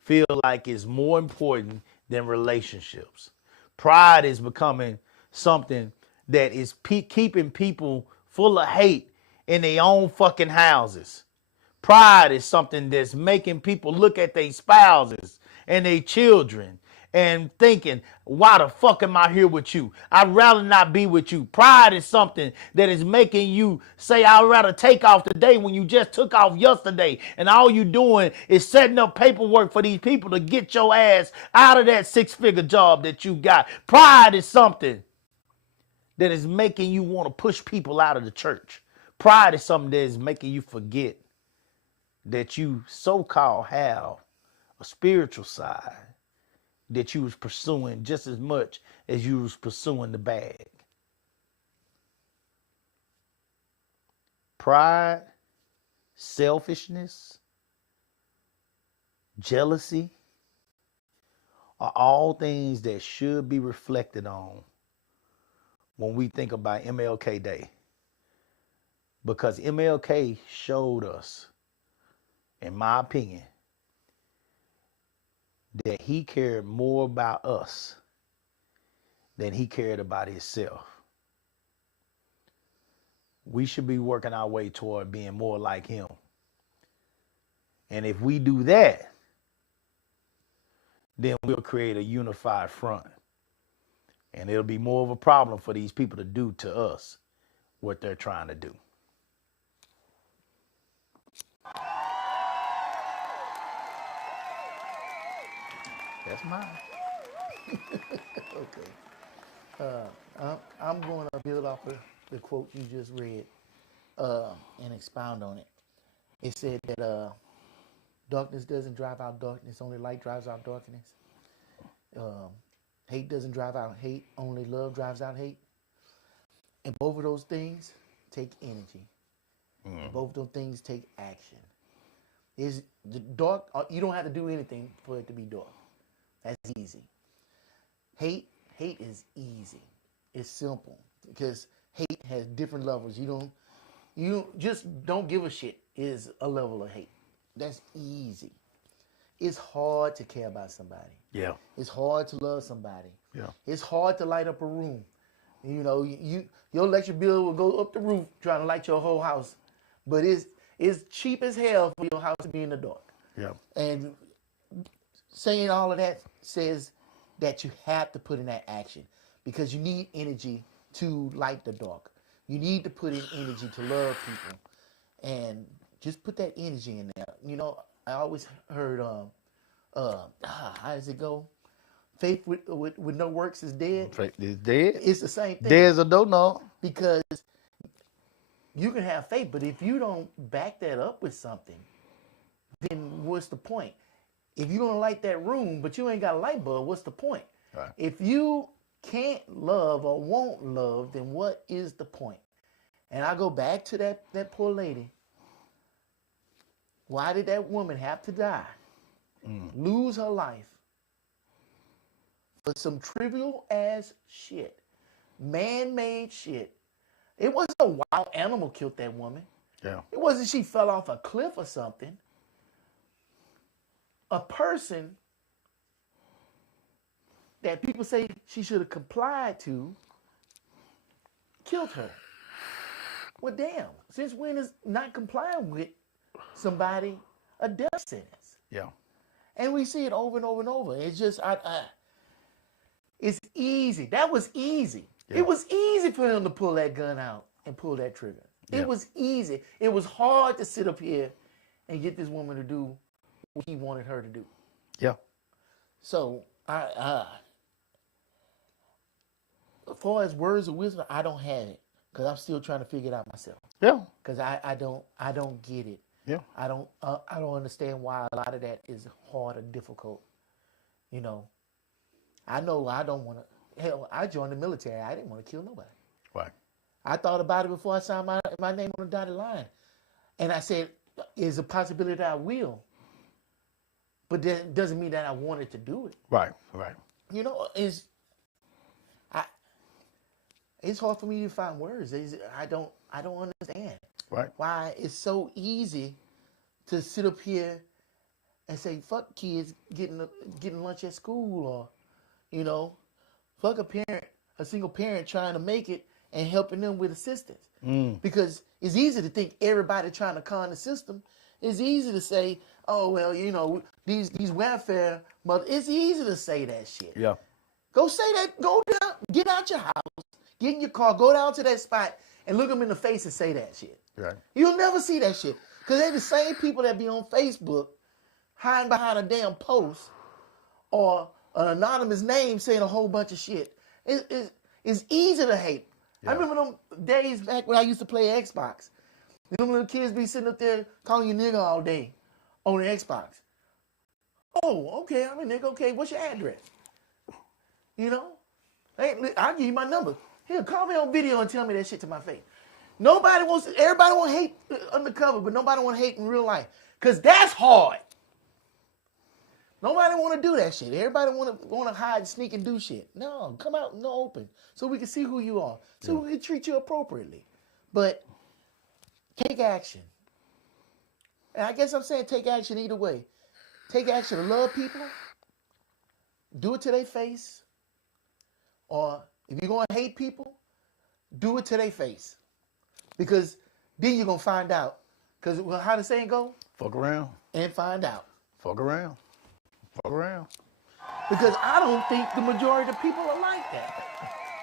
feel like is more important than relationships. Pride is becoming something that is keeping people full of hate in their own fucking houses. Pride is something that's making people look at their spouses and their children and thinking, why the fuck am I here with you? I'd rather not be with you. Pride is something that is making you say, I'd rather take off today when you just took off yesterday. And all you doing is setting up paperwork for these people to get your ass out of that six-figure job that you got. Pride is something that is making you want to push people out of the church. Pride is something that is making you forget that you so-called have a spiritual side that you was pursuing just as much as you was pursuing the bag. Pride, selfishness, jealousy are all things that should be reflected on when we think about MLK Day. Because MLK showed us, in my opinion, that he cared more about us than he cared about himself. We should be working our way toward being more like him. And if we do that, then we'll create a unified front. And it'll be more of a problem for these people to do to us what they're trying to do. That's mine. Okay. I'm going to build off of the quote you just read and expound on it. It said that darkness doesn't drive out darkness, only light drives out darkness. Hate doesn't drive out hate, only love drives out hate. And both of those things take energy. Both of those things take action. Is the dark? You don't have to do anything for it to be dark. That's easy. Hate is easy. It's simple because hate has different levels. You just don't give a shit is a level of hate. That's easy. It's hard to care about somebody. Yeah. It's hard to love somebody. Yeah. It's hard to light up a room. You know, your electric bill will go up the roof trying to light your whole house, but it's cheap as hell for your house to be in the dark. Yeah. And saying all of that says that you have to put in that action because you need energy to light the dark. You need to put in energy to love people and just put that energy in there. You know, I always heard, how does it go? Faith with no works is dead. Faith is dead. It's the same thing. Dead as a doorknob. Because you can have faith, but if you don't back that up with something, then what's the point? If you don't light that room, but you ain't got a light bulb, what's the point? Right. If you can't love or won't love, then what is the point? And I go back to that poor lady. Why did that woman have to die? Lose her life for some trivial ass shit, man-made shit. It wasn't a wild animal killed that woman. Yeah. It wasn't she fell off a cliff or something. A person that people say she should have complied to killed her. Well, damn. Since when is not complying with somebody a death sentence? Yeah. And we see it over and over and over. It's just, it's easy. That was easy. Yeah. It was easy for him to pull that gun out and pull that trigger. Yeah. It was easy. It was hard to sit up here and get this woman to do what he wanted her to do. Yeah. So, as far as words of wisdom, I don't have it because I'm still trying to figure it out myself. Yeah. Because I don't get it. Yeah. I don't understand why a lot of that is hard or difficult. You know I don't want to. Hell, I joined the military. I didn't want to kill nobody. Right. I thought about it before I signed my name on the dotted line, and I said, "Is a possibility that I will." But that doesn't mean that I wanted to do it. Right. Right. You know, it's hard for me to find words. I don't understand. Right. Why it's so easy to sit up here and say, fuck kids getting lunch at school, or, you know, fuck a single parent trying to make it and helping them with assistance. Because it's easy to think everybody trying to con the system. It's easy to say, oh, well, you know, these welfare mothers. It's easy to say that shit. Yeah. Go say that. Go down. Get out your house. Get in your car. Go down to that spot and look them in the face and say that shit. Right. You'll never see that shit. Because they're the same people that be on Facebook hiding behind a damn post or an anonymous name saying a whole bunch of shit. It's easy to hate. Yeah. I remember them days back when I used to play Xbox. Them little kids be sitting up there calling you nigga all day on the Xbox. Oh, okay, I'm a nigga. Okay, what's your address? You know? Hey, I'll give you my number. Here, call me on video and tell me that shit to my face. Everybody want to hate undercover, but nobody want to hate in real life. Because that's hard. Nobody want to do that shit. Everybody want to hide, sneak, and do shit. No, come out in the open so we can see who you are. So we can treat you appropriately. But take action. And I guess I'm saying take action either way. Take action to love people. Do it to their face. Or if you're going to hate people, do it to their face. Because then you're going to find out. Because how the saying go? Fuck around. And find out. Fuck around. Fuck around. Because I don't think the majority of people are like that.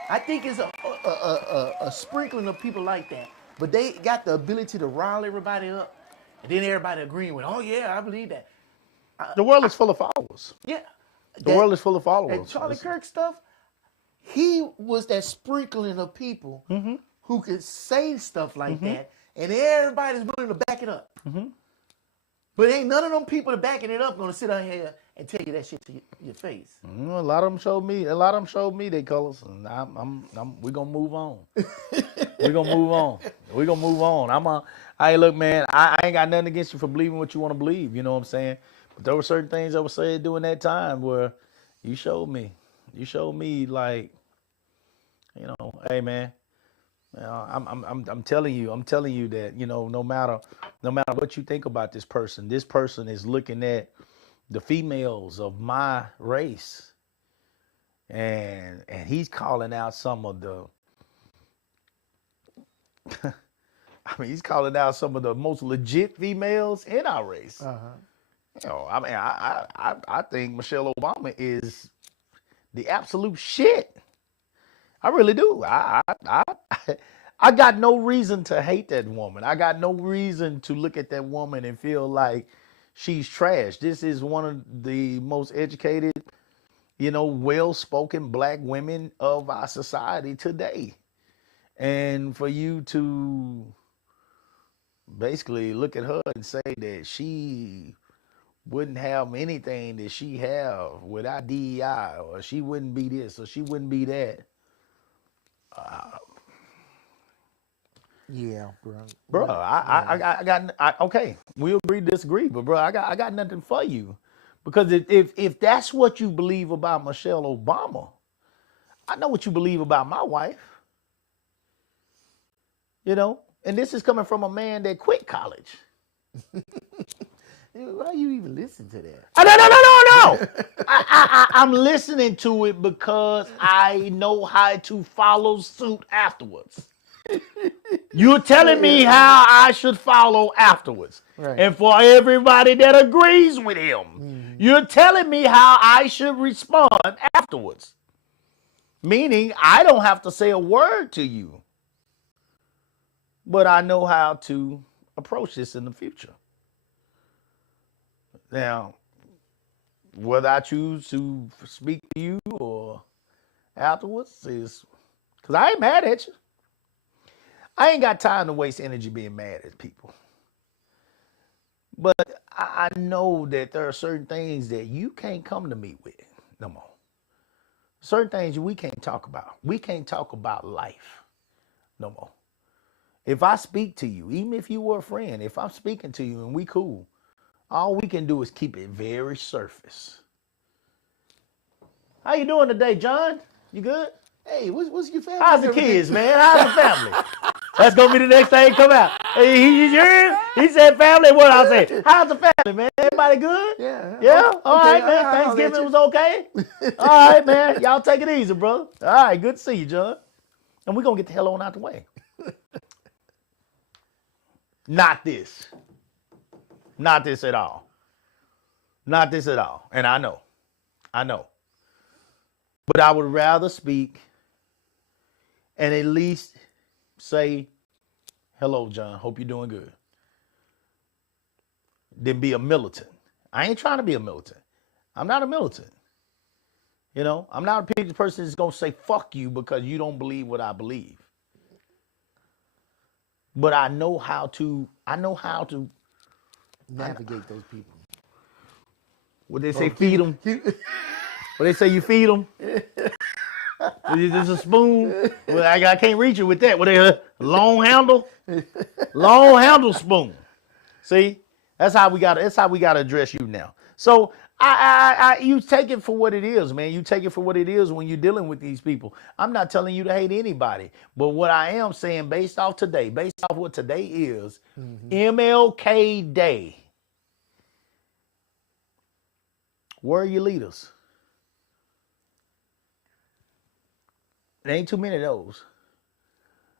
I think it's a sprinkling of people like that. But they got the ability to rile everybody up. And then everybody agreeing with, oh, yeah, I believe that. The world is full of followers. Yeah. The world is full of That followers. Charlie Kirk stuff, he was that sprinkling of people who could say stuff like that, and everybody's willing to back it up. But ain't none of them people that backing it up going to sit out here and tell you that shit to your face. A lot of them showed me. A lot of them showed me their colors, and we're gonna move on. We're gonna move on. We're gonna move on. Hey, look, man. I ain't got nothing against you for believing what you want to believe. You know what I'm saying? But there were certain things that were said during that time where you showed me. You showed me, like, you know, hey, man. I'm telling you that, you know, no matter what you think about this person is looking at the females of my race, and he's calling out some of the he's calling out some of the most legit females in our race. You know, I mean, I think Michelle Obama is the absolute shit. I really do. I I got no reason to hate that woman. I got no reason to look at that woman and feel like she's trash. This is one of the most educated, well-spoken black women of our society today. And for you to basically look at her and say that she wouldn't have anything that she have without DEI, or she wouldn't be this, or she wouldn't be that. Yeah, bro. Bro, I got okay. We agree, disagree, but bro, I got nothing for you, because if that's what you believe about Michelle Obama, I know what you believe about my wife. And this is coming from a man that quit college. Why you even listen to that? No. I'm listening to it because I know how to follow suit afterwards. You're telling me how I should follow afterwards. Right. And for everybody that agrees with him, you're telling me how I should respond afterwards. Meaning, I don't have to say a word to you, but I know how to approach this in the future. Now, whether I choose to speak to you or afterwards is because I ain't mad at you. I ain't got time to waste energy being mad at people. But I know that there are certain things that you can't come to me with no more. Certain things we can't talk about. We can't talk about life no more. If I speak to you, even if you were a friend, if I'm speaking to you and we cool, all we can do is keep it very surface. How you doing today, John? You good? Hey, what's your family? How's the kids, man? How's the family? That's gonna be the next thing come out. Hey, he said family. What I say? How's the family, man? Everybody good? Yeah. Yeah. All Okay, right, man. I'll let Thanksgiving you. was okay. All right, man. Y'all take it easy, brother. All right. Good to see you, John. And we're gonna get the hell on out the way. Not this. Not this at all. Not this at all. And I know. But I would rather speak and at least say, hello, John, hope you're doing good, than be a militant. I ain't trying to be a militant. I'm not a militant. I'm not a person that's going to say fuck you because you don't believe what I believe. But I know how to navigate those people. What they say, feed them. What they say, you feed them. Is this a spoon? Well, I can't reach it with that. What they long handle spoon. See, that's how we got to address you now. So you take it for what it is, man. You take it for what it is when you're dealing with these people. I'm not telling you to hate anybody, but what I am saying, based off what today is, MLK Day. Where are your leaders? There ain't too many of those.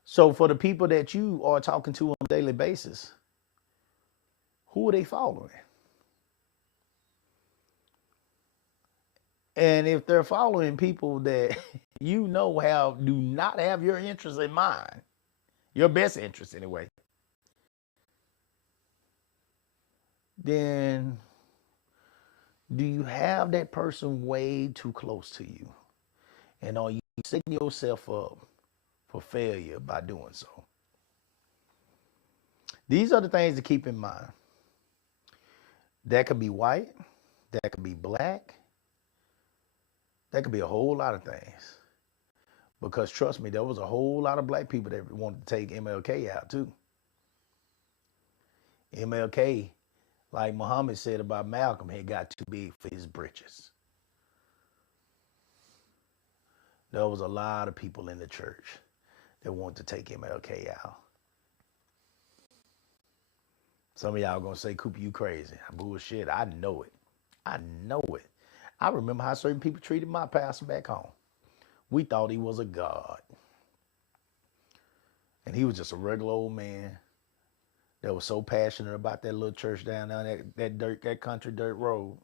So for the people that you are talking to on a daily basis, who are they following? And if they're following people that do not have your interests in mind, your best interest anyway, then do you have that person way too close to you? And are you setting yourself up for failure by doing so? These are the things to keep in mind. That could be white, that could be black, that could be a whole lot of things. Because trust me, there was a whole lot of black people that wanted to take MLK out too. MLK, like Muhammad said about Malcolm, had got too big for his britches. There was a lot of people in the church that wanted to take MLK out. Some of y'all gonna say, Cooper, you crazy. Bullshit, I know it. I remember how certain people treated my pastor back home. We thought he was a god. And he was just a regular old man that was so passionate about that little church down that country dirt road,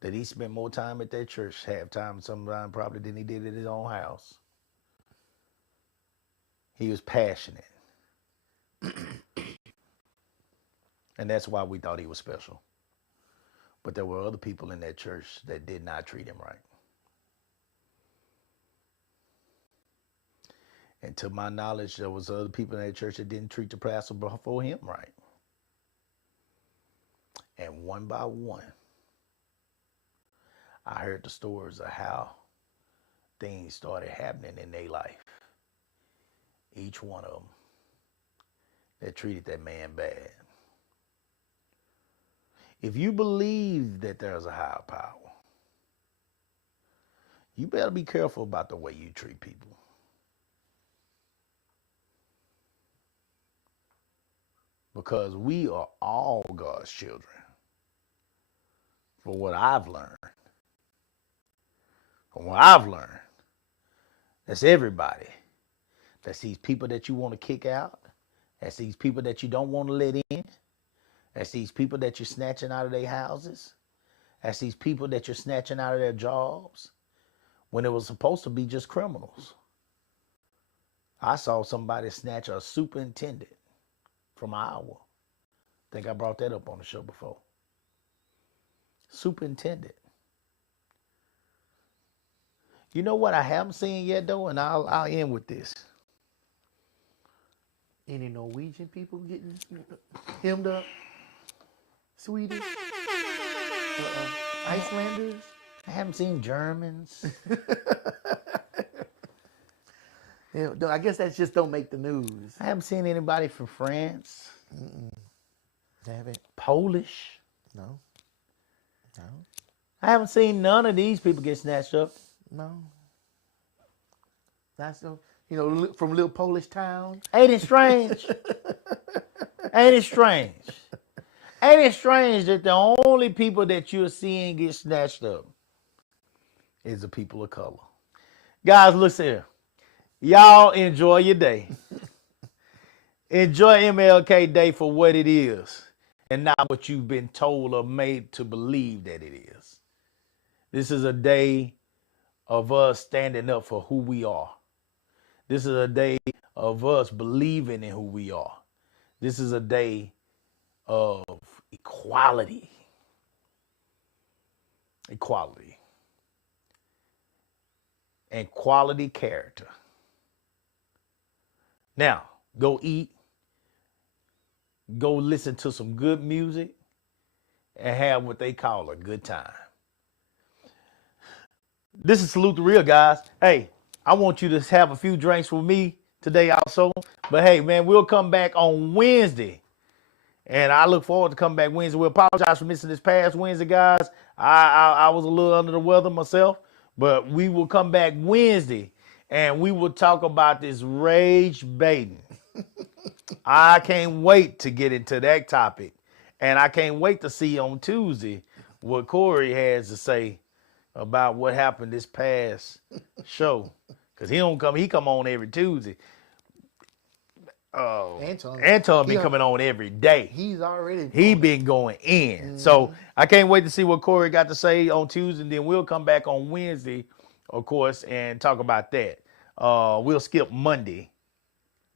that he spent more time at that church, half time, sometimes probably, than he did at his own house. He was passionate. And that's why we thought he was special. But there were other people in that church that did not treat him right. And to my knowledge, there was other people in that church that didn't treat the pastor before him right. And one by one, I heard the stories of how things started happening in their life. Each one of them that treated that man bad. If you believe that there's a higher power, you better be careful about the way you treat people. Because we are all God's children. From what I've learned. That's everybody. That's these people that you want to kick out. That's these people that you don't want to let in. That's these people that you're snatching out of their houses. That's these people that you're snatching out of their jobs. When it was supposed to be just criminals. I saw somebody snatch a superintendent from Iowa. I think I brought that up on the show before. Superintendent. You know what I haven't seen yet, though, and I'll end with this. Any Norwegian people getting hemmed up? Swedish? Icelanders? I haven't seen Germans. Yeah, I guess that just don't make the news. I haven't seen anybody from France. Haven't? Polish. No. No. I haven't seen none of these people get snatched up. No. That's so, from little Polish towns. Ain't it strange? Ain't it strange? Ain't it strange that the only people that you're seeing get snatched up is the people of color? Guys, listen here. Y'all enjoy your day. Enjoy MLK Day for what it is and not what you've been told or made to believe that it is. This is a day of us standing up for who we are. This is a day of us believing in who we are. This is a day of equality. Equality. And quality character. Now, go eat. Go listen to some good music and have what they call a good time. This is Salute the Real, guys. Hey, I want you to have a few drinks with me today also. But hey, man, we'll come back on Wednesday. And I look forward to coming back Wednesday. We apologize for missing this past Wednesday, guys. I was a little under the weather myself. But we will come back Wednesday. And we will talk about this rage baiting. I can't wait to get into that topic. And I can't wait to see on Tuesday what Corey has to say about what happened this past show. Because he come on every Tuesday. Anton been coming on every day. He been going in. Mm-hmm. So I can't wait to see what Corey got to say on Tuesday. And then we'll come back on Wednesday, of course, and talk about that. We'll skip Monday.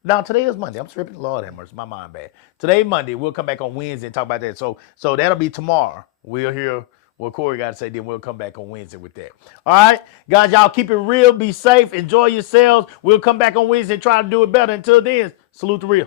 Now, today is Monday. I'm tripping. Lord have mercy. My mind bad. Today, Monday. We'll come back on Wednesday and talk about that. So that'll be tomorrow. We'll hear what Corey got to say. Then we'll come back on Wednesday with that. All right. Guys, y'all keep it real. Be safe. Enjoy yourselves. We'll come back on Wednesday and try to do it better. Until then, salute the real.